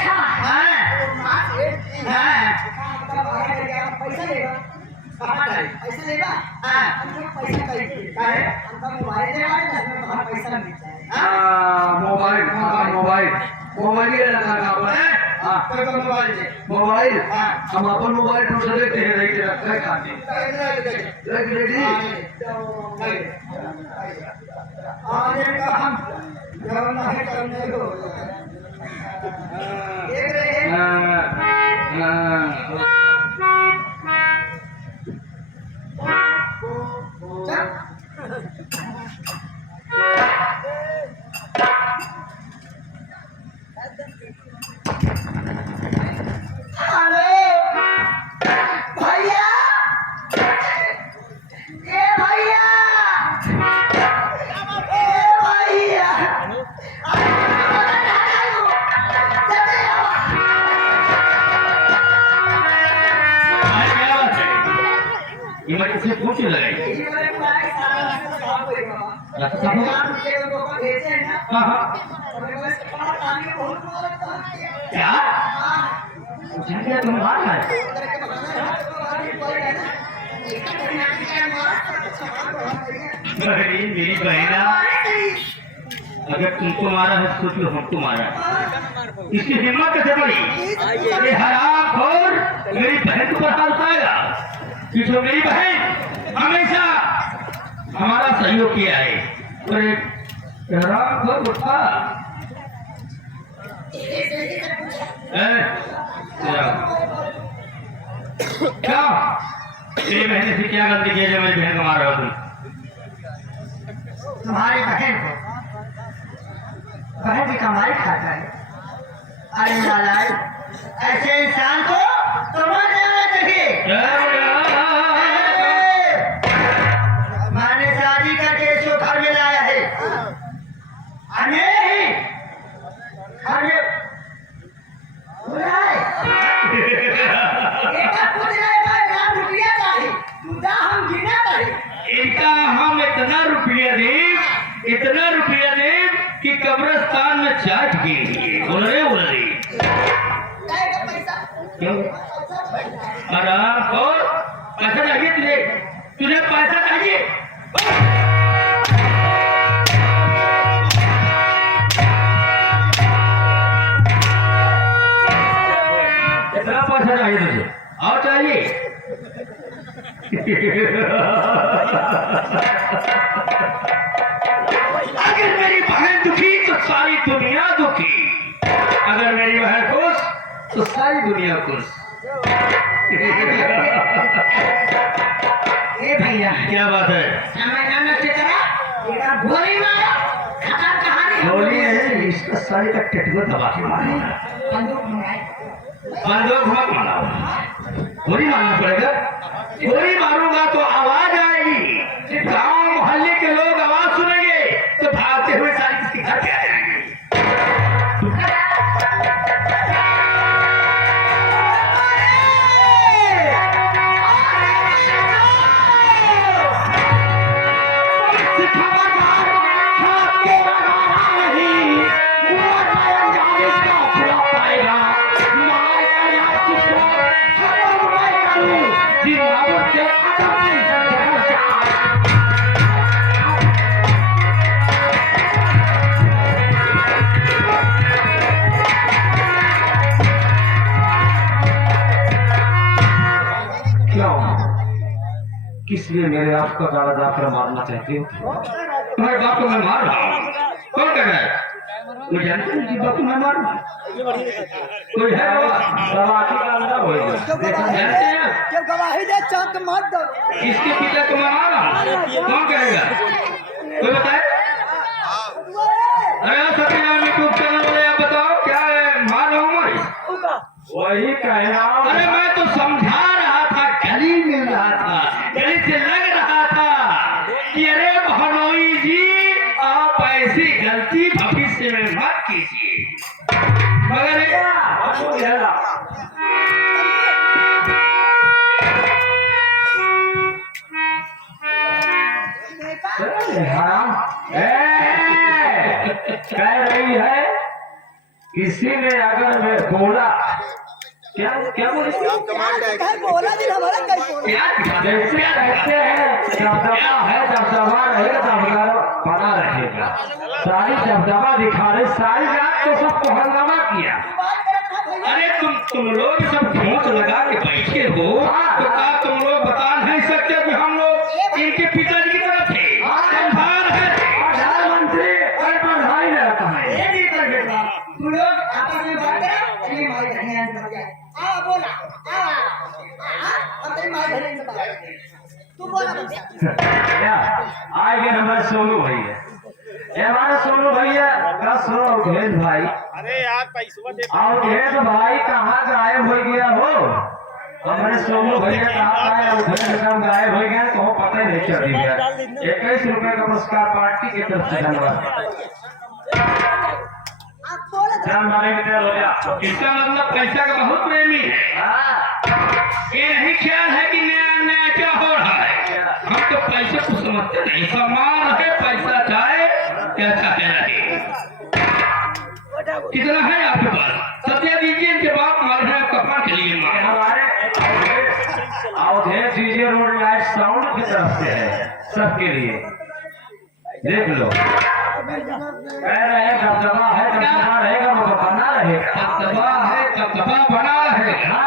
मोबाइल मोबाइल मोबाइल ये रखा मोबाइल हम अपन मोबाइल दूसरे के रख के रखा है खाते रख रेडी भैया ये मैं किसी पूछ लगाई ये वाले प्राइस सारा कोई बाबा रास्ता हो आप के लोगों को भेजे हैं ना हाँ हाँ और बस बात आगे बहुत क्या जाके तुम बात है मेरी बहना अगर तुमको मारा है तो सोच लो हमको मारा है इसकी हिम्मत कैसे पड़ी अरे हराम खोर मेरी बहन को हाल पाएगा कि जो मेरी बहन हमेशा हमारा सहयोग किया है अरे हराम खोर उठा क्या तेरी बहन से क्या गलती की है जो मेरी बहन को मार रहे हो तुम तुम्हारी बहन को बहन की कमाई खाता है। अरे नालायक ऐसे इंसान को तो मर जाना चाहिए। मैंने शादी का केस को घर में लाया है हमें घर में बुलाए इनका हम इतना रुपया दे कि कब्रिस्तान में चाट गिरेंगे बोल रहे क्यों आराम और पैसा चाहिए तुझे पैसा चाहिए कितना पैसा चाहिए तुझे और चाहिए अगर मेरी बहन दुखी तो सारी दुनिया दुखी अगर मेरी बहन खुश तो सारी दुनिया खुश ए भैया क्या बात है गोली मारो खत्म कहानी। गोली है इसका सारी का टेटुआ दबा के मारो बंदूक मत मारो गोली मारना पड़ेगा गोली मारूंगा तो आवाज आएगी गांव मोहल्ले के लोग आवाज सुनेंगे तो भागते हुए सारी किसी घर पे आ जाएंगे किस लिए मेरे आप का गाड़ा जाकर मारना चाहते हो तुम्हारे बाप को मैं मार रहा हूँ कौन कर रहा है कोई जानते हैं कि बाप को मैं मार रहा हूँ कोई है गवाही का अंदर होगा जानते हैं जब गवाही दे चाक मत दो किसके पीछे को मैं मार रहा हूँ कौन करेगा कोई बताए अरे सत्यनारायण यूट्यूब चैनल वाले आप बताओ क्या है मार रहा हूँ मैं वही कह रहा हूँ अरे मैं तो समझा रहा था गली मिल रहा था गली से लग रहा था कि अरे बहनोई जी आप ऐसी गलती भविष्य में मत कीजिए मगर हराम कह रही है किसी ने अगर मैं बोला क्या क्या बोले बोला दिन हमारा कहते हैं दबदबा है दबदबा रहेगा दबदबा बना रहेगा सारी दबदबा दिखा रहे सारी रात तो सबको हंगामा किया अरे तुम लोग सब घोंच लगा के बैठे हो तो क्या तुम लोग बता नहीं सकते कि हम लोग इनके पिताजी की तरफ थे प्रधानमंत्री और प्रधान रहता है तुम लोग आपस में बात करो चलिए हमारी धनिया से जाए आ बोला अब तेरी मां धनिया से बात तू बोला क्या आगे हमारे सोनू भैया ये हमारे सोनू भैया का सो भेद भाई अरे यार पैसा दे और भेद भाई कहाँ गायब हो गया हो हमारे सोनू भैया कहाँ गायब हो गया तो पता ही नहीं चल गया 21 रुपए का पुरस्कार पार्टी की तरफ से धन्यवाद इसका मतलब पैसा का बहुत प्रेमी है ये नहीं ख्याल है कि नया नया क्या हो रहा है ऐसा माल रहे, पैसा जाए क्या चाहे रहे। कितना है आपके पास? सत्या दीजिए, इनके बाप मार रहे हैं कपड़ा के लिए मार। हमारे Avdhesh DJ road light sound की तरफ से है, सबके लिए देख लो। कह रहे हैं दबदबा है, दबदबा रहेगा, वो बना रहेगा। दबदबा है, दबदबा बना रहेगा।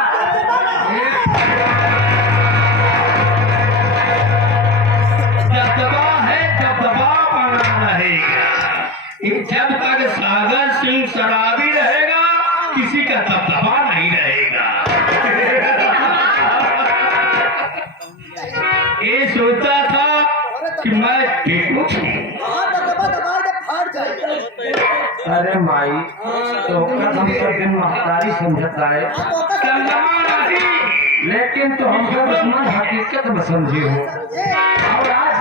दबदबा है, दबदबा बना रहेगा। जब तक सागर सिंह शराबी रहेगा, किसी का दबदबा नहीं रहेगा। ये सोचता था कि मैं टेकू छूं। अरे माई तो हम सब दिन महतारी समझता है, दबदबा नहीं, लेकिन तो हम सब दुश्मन हकीकत में समझे हो। और आज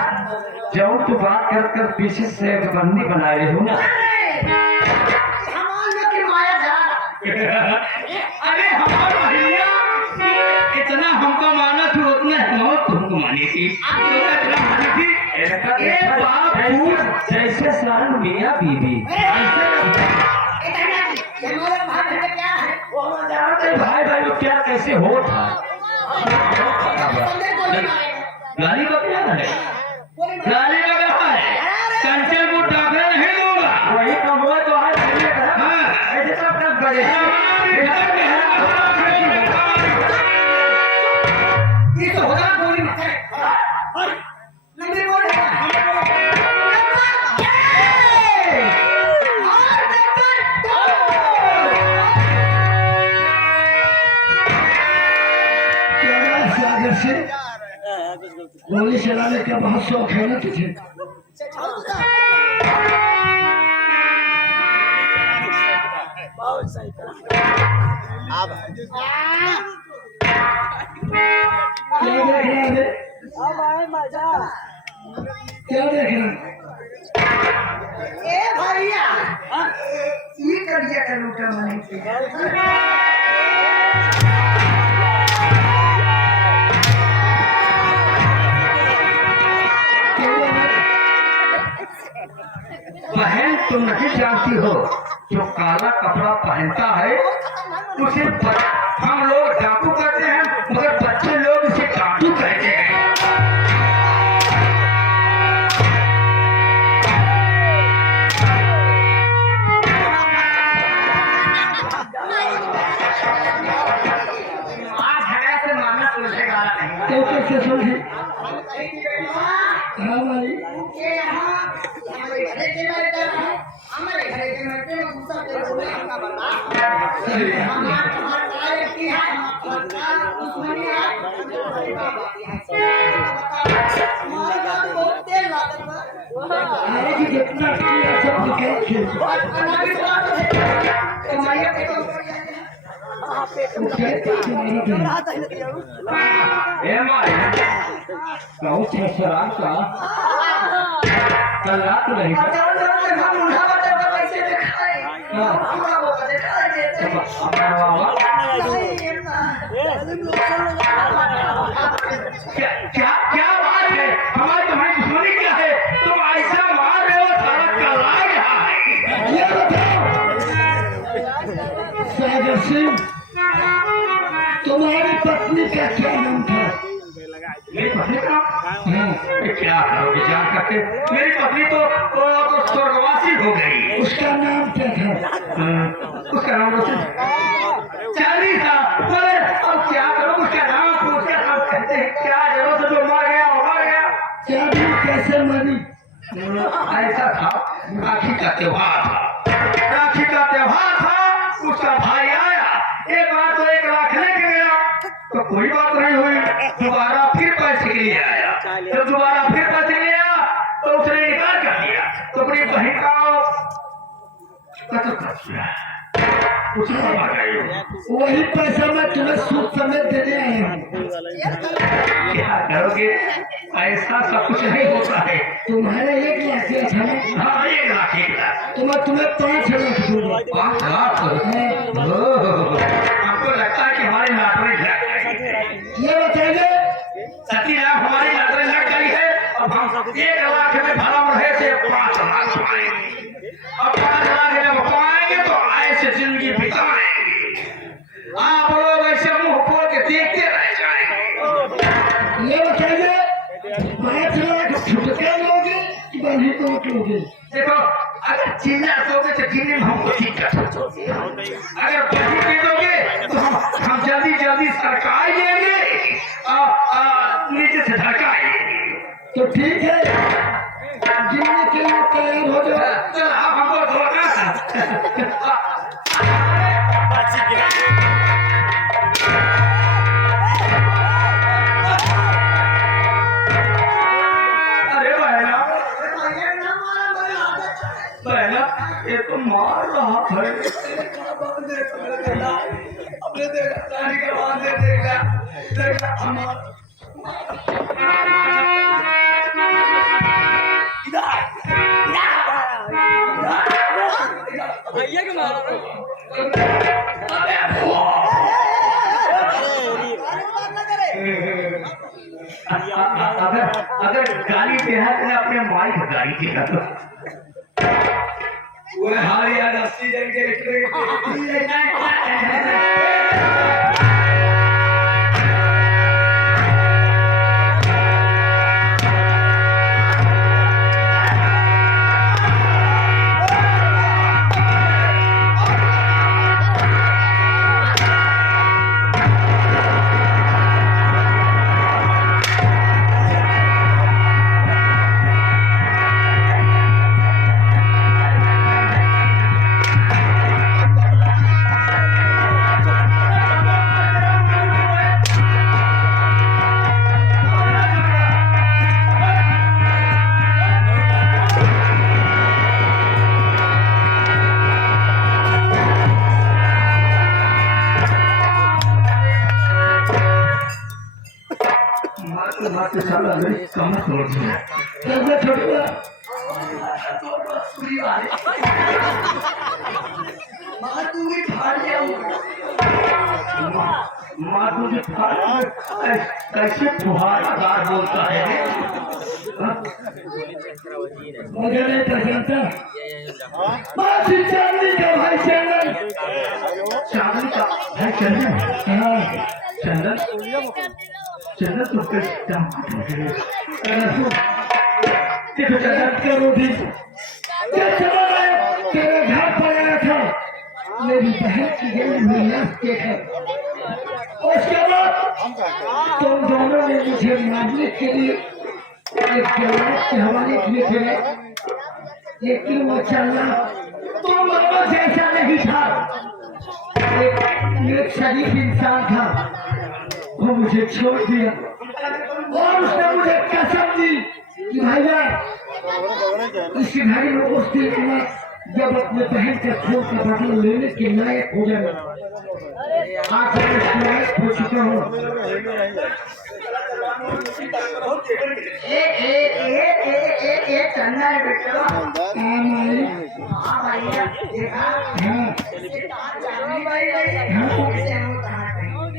जब तू बात कर कर पीछे से एक बंदी बनाए हो ना, अरे हमारा भैया इतना हमको माना थी, उतना मौत तुमको मानी थी। इतना मानी थी, ये बाप फूट जैसे शरण मियाँ बीबी भाई भाई वो प्यार कैसे हो था। गाली का प्यार है, गाली का कहा है, कंचन को डाकना नहीं दूंगा। वही तो वो तो है, हाँ। ऐसे सब कर बड़े ये तो होगा गोली में से गोली चलाने का बहुत शौक है ना तुझे? क्या देख रहा है? क्या देख रहा है? ये कर दिया कर लूटा मैंने। बहन तुम नहीं जानती हो, जो काला कपड़ा पहनता है उसे हम लोग डाकू कहते हैं, मगर बच्चे लोग उसे डाकू कहते हैं। आज झगड़ा से मामला सुलझेगा नहीं। तो कैसे समझे? हाँ भाई हमारे घरे के मरते में गुस्सा के बोले हमका बता दुश्मनी है हमारे बात बहुत तेज लागत अरे कि जितना किया सब निकल खेल कमाइया पे तो बहुत शराब का कल रात नहीं क्या क्या बात है? हमारी तुम्हारी दुश्मनी क्या है? तुम ऐसा मार रहे हो, सारा कला यहाँ है। ये बताओ सागर सिंह, तुम्हारी पत्नी का क्या नाम था? मेरी पत्नी का क्या करोगे जान करके? मेरी पत्नी तो स्वर्गवासी हो गई। उसका नाम क्या था? उसका नाम चाली था। बोले अब क्या करो, उसका नाम पूछ के हम कहते हैं क्या जरूरत है, जो मर गया वो मर गया। क्या भी कैसे मरी? ऐसा था, राखी का त्योहार था, राखी का त्योहार था। उसका भाई आया, एक बार तो 1 लाख लेके गया, तो कोई बात नहीं हुई। दोबारा फिर पैसे के लिए आया, जब दोबारा फिर पैसे लिया तो उसने इनकार कर दिया, तो अपनी बहन का कत्ल कर दिया। उसने मर गई। वही पैसा मैं तुम्हें सूद समेत देने आया हूँ। क्या करोगे? ऐसा सब कुछ नहीं होता है। तुम्हारे 1 लाख दिया था ना? हाँ 1 लाख 1 लाख तो मैं तुम्हें 5 लाख दूंगा। 5 लाख। हमको लगता है कि हमारी लॉटरी लग गई है। ये बताइए सती लाख हमारी लॉटरी लग गई है। अब हम 1 लाख कोट लोगे। देखो अगर चिल्ला दोगे तो गिनने में हमको दिक्कत होगी, अगर बजी दे दोगे तो हम जल्दी जल्दी सरकाई लेंगे नीचे से धड़काएंगे। तो ठीक है, गिनने के लिए तैयार हो जाओ। चल अब हमको धोखा अरे बहना ये तो मार रहा है। अपने देखा सारी के बाद देखा भैया के मारा अगर गाली पे है तो अपने माई को गाली देगा वो हार यार 80 जन के मार साला कम तोड़ दिया। कैसे छोड़ूंगा? मार दूंगी फाड़ लिया मार मुझे कैसे फुहारादार बोलता है। मुझे नहीं पहचानता। मासी चांदनी का भाई चंदन। चांदनी का है चंदन। हाँ, चंदन चंदन तो कैसे देखो चंदन का रोटी। जब समय मैं तेरे घर पर आया था, मेरी बहन की गई मिलाप देखा। उसके बाद तुम दोनों ने मुझे मारने के लिए एक जवान के हवाले किए थे, लेकिन वो चलना तुम दोनों जैसा नहीं था। एक शरीफ इंसान था, वो मुझे छोड़ दिया और उसने मुझे कसम दी कि भैया इस घड़ी में उस दिन में जब अपने बहन का खून का बदला लेने के लायक हो जाए। आज मैं इस लायक हो चुका हूँ। चंदा बेटा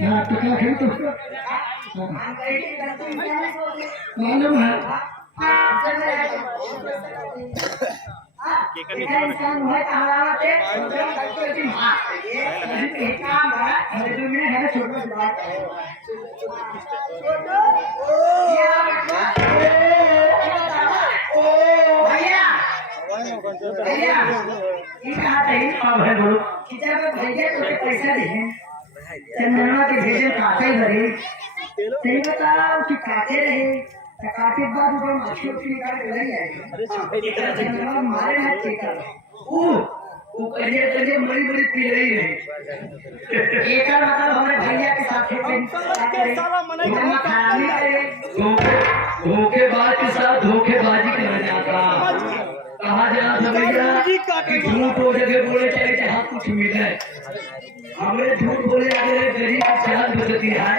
हाँ तो क्या खेल तो मालूम है। इंसान हुआ कहाँ काम है दुनिया है छोटे भैया भैया ये कहा थे भैया तुझे पैसा दे चंदनवा के भेजे काटे भरे सही बताओ कि काटे रहे काटे बाद ऊपर मछली उछली निकाल के लग जाएगी चंदनवा मारे ना टीका वो करिए बड़ी बड़ी पी रही है। एक मतलब हमारे भैया के साथ धोखेबाज के साथ धोखेबाजी करने जाता कहा जाना था भैया कि झूठ हो जगह बोले चाहे जहाँ कुछ मिले। हमें झूठ बोले अगर गरीब की जान बचती है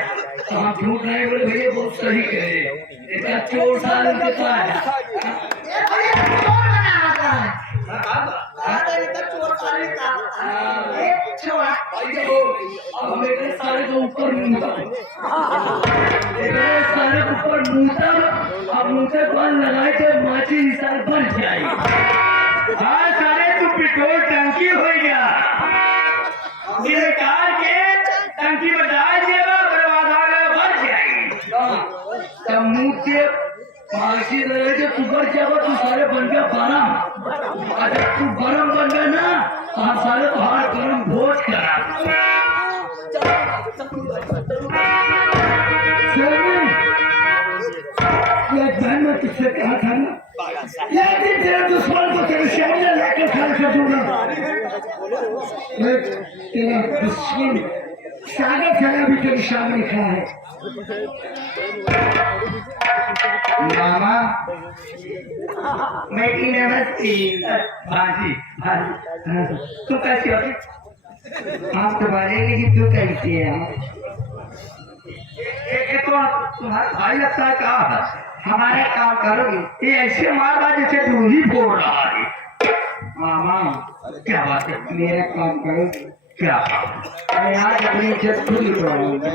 तो हम झूठ नहीं बोले भैया बहुत सही कहे। इसका चोर साल उनके पास अब हमें सारे के ऊपर सारे के ऊपर मुँह अब मुझे बंद लगाए तो माची हिसाब बन जाए। हाँ सारे तू पेट्रोल टंकी हो गया सरकार के टंकी बजा देगा बर्बाद भर जाएगी। मुँह से पालसी रहे जो सुबह क्या हुआ तू सारे बन गया गरम। अगर तू गरम बन गया ना तो हम सारे तुम्हारा गरम भोज करा। बहन में तुझसे कहा था ना एक दिन तेरे दुश्मन को तेरे सामने लाके खड़ा कर दूंगा। तेरा दुश्मन सागर खड़ा भी तेरे सामने खड़ा है। मामा बेटी नमस्ते। भाजी तू कैसी हो? हम तुम्हारे लेकिन तू कैसी है? एक तो तुम्हारा भाई लगता है कहा है हमारे काम करोगे? ये ऐसे मार रहा जैसे तू ही बोल रहा है। मामा क्या बात है? मेरा काम करोगे? क्या काम? मैं आज अपनी इज्जत खुद लुटवाऊंगा।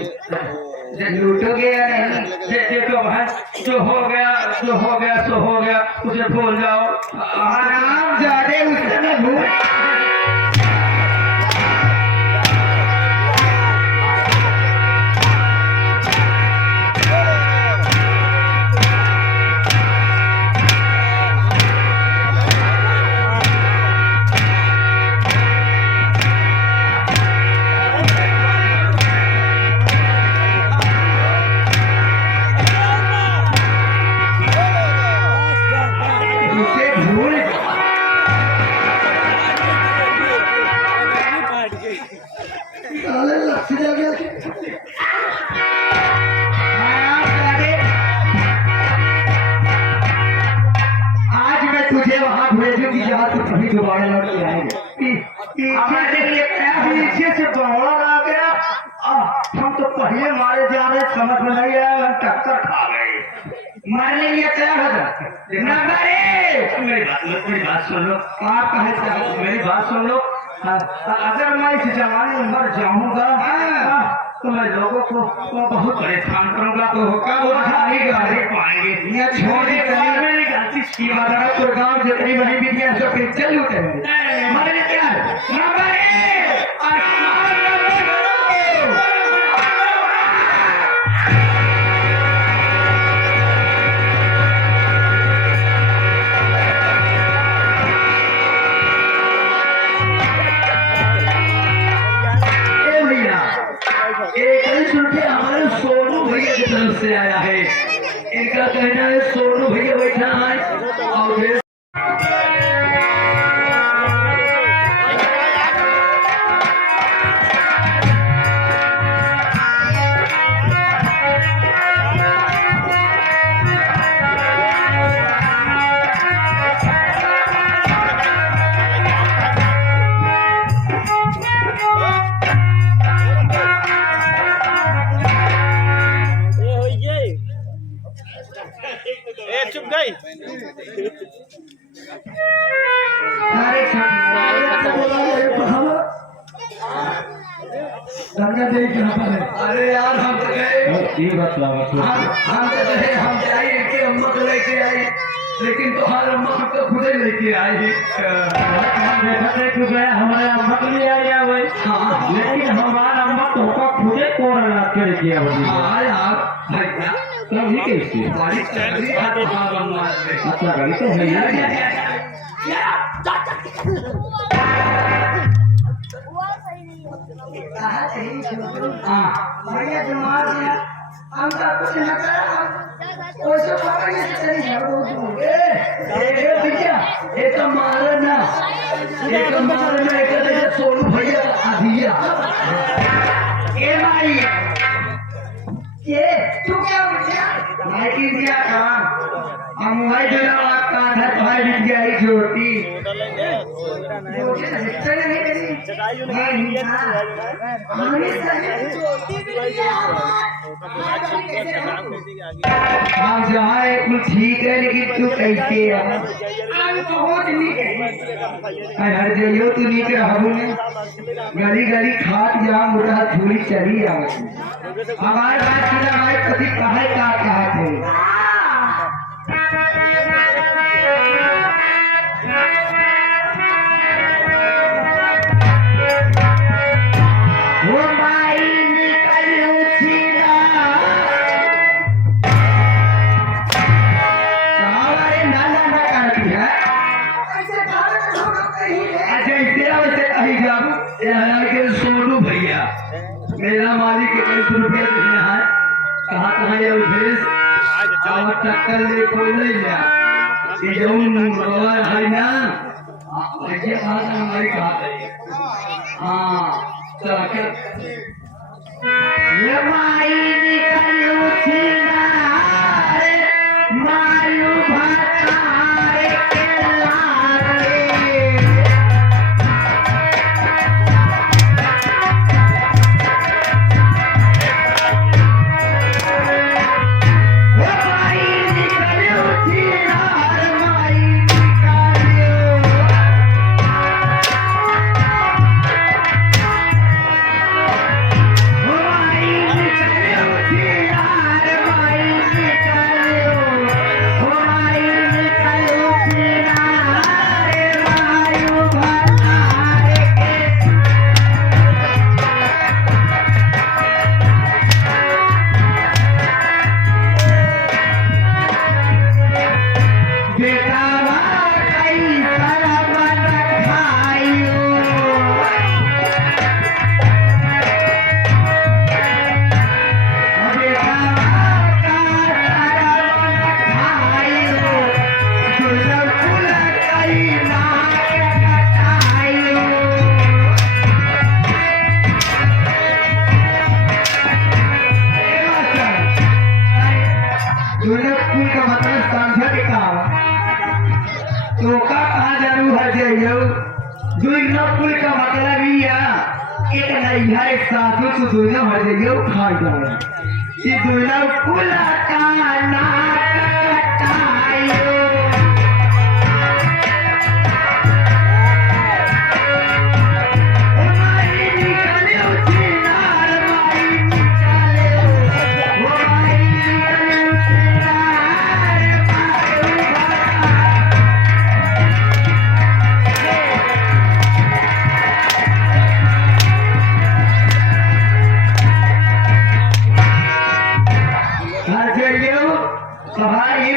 लूटोगे या नहीं? देखो भाई जो हो गया सो हो गया सो हो गया उसे भूल जाओ। आराम ज्यादा उससे मैं भूल। तुझे वहां भेजूंगी जहाँ तू कभी दोबारा लौट के आएंगे। हमारे लिए पीछे से दौड़ा आ गया। हम तो पहले मारे जा रहे समझ में नहीं आया, हम टक्कर खा गए। मारने लिए क्या होगा? मेरी बात सुन लो। आप कहे मेरी बात सुन लो। अगर मैं इस जमाने में मर जाऊंगा तो मैं लोगों को बहुत परेशान करूंगा। तो कब गाड़ी पाएंगे या छोड़े मेरी गलती की बात है। तो गाँव जितनी बड़ी बिटिया सब पिक्चर लूटेंगे। हमारे क्या हमारे सोनू भैया की तरफ से आया है। इनका कहना है सोनू भैया बैठा है और चुप गई। गंगा देवी के यहाँ पर है। अरे यार हम तो गए हम तो गए हम जाए इनके अम्मा को लेके आई, लेकिन तुम्हारे अम्मा हमको खुद ही लेके आई। देखा गया हमारे अम्मा को ले आया भाई। हाँ लेकिन हमारा अम्मा तो खुदे कोर लगा के किया हाँ यार भैया तभी कैसे? बारिश चल रही है तुम्हारा अम्मा से। अच्छा गाड़ी तो है यार। हाँ भैया जो मार दिया हम तो कुछ न करा। ओसे पकड़ने से तेरी झगड़ो भैया ये तो मारे ना, ये तो मारे ना, एक तो सोनू भैया आधिया। ए भाई ये तू क्या भैया? भाई की दिया काम हम भाई जो का था भाई बिक गया ही छोटी मुझे हिस्सा नहीं करी। हम जहाँ है कुछ ठीक है लेकिन तू कैसे है? हर जइयो तू नीक रहबू ने गली गली खात जा मुर्गा झूली चली आवे। हमारे बात की ना भाई कभी कहे का कहा थे वो माई निकल उठी ना मेरा मालिक 21 रुपया देना है। कहा कहाँ ये भेज और टक्कर ले कोई नहीं लिया ये जौन रोवा है ना भैया कहा था हमारी कहा था हाँ चल कर ये माई निकलू थी नारे मायू भातारे के लारे ये माई निकलू थी नारे माई निकलू दुर्गपुर का मतलब सांझा के काम तो का कहा जरूर है जाइयो दुर्गपुर का मतलब ही है एक नैया एक साथों को दुर्गा हो जाइयो खा जाए ये दुर्गपुर का नाटायो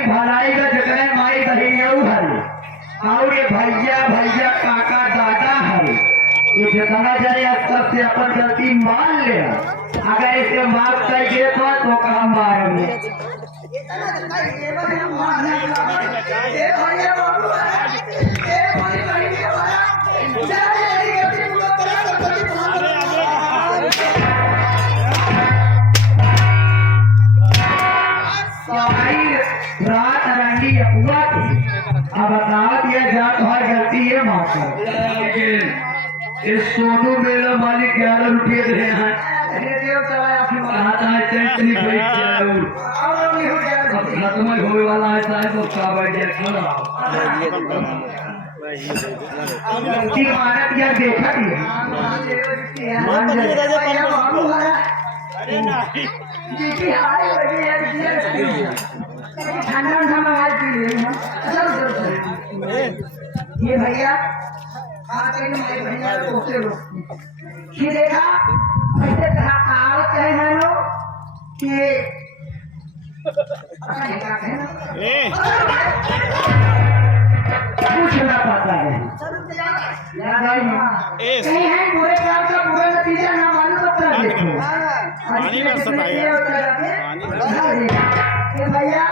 भलाई का जगह माई बहनियों हर और ये भैया भैया काका दादा हर ये जितना जाए सबसे अपन गलती मान ले अगर इसे माफ चाहिए तो काम मारेंगे रात रंगी हुआ थी अब बताओ दिया जा तुम्हारी गलती है माफ लेकिन इस सोनू मेरा मालिक 11 रुपये दे रहे हैं कहा था चैतनी बैठ जरूर अब खत्म होने वाला है साहब तो का बैठ जाए गलती मारत या देखा दिया ये भैया ये देखा ऐसे कहावत कहे हैं लोग कि कुछ ना पता है याद आई कहीं है बुरे काम का बुरा नतीजा ना मालूम होता देखो भैया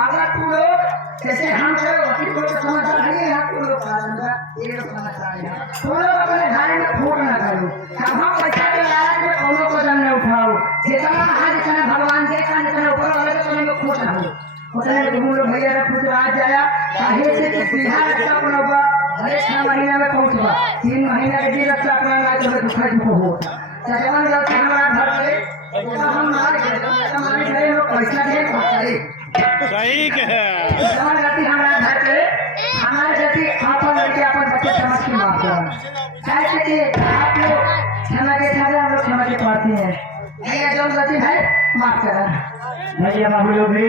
अगर तू लोग जैसे हम लोग समझदार है यहाँ तू लोग ये समझदार है तू लोग अपने घर में फूट ना करो हम पैसा के लालच में कोनो को जन न उठाओ जितना आज जितना भगवान देखा जितना ऊपर वाले को तुम लोग फूट ना हो उतने तुम लोग भैया ने फूट आज जाया काहे से कि सीधा रास्ता अपना हुआ हर 6 महीने में पहुंचवा 3 महीने के दिन रास्ता अपना ना तो दुखा दुख हो जवान गलती हमारा घर से हम मार के हमारे घर में पैसा दे करे सही है गलती हमारा घर पे हमारे गलती आपन लड़के अपन बच्चे समझ के माफ करो कैसे कि आप लोग क्षमा के साथ हम लोग क्षमा के पाते हैं भैया जो गलती है माफ करा भैया बाबू लोग भी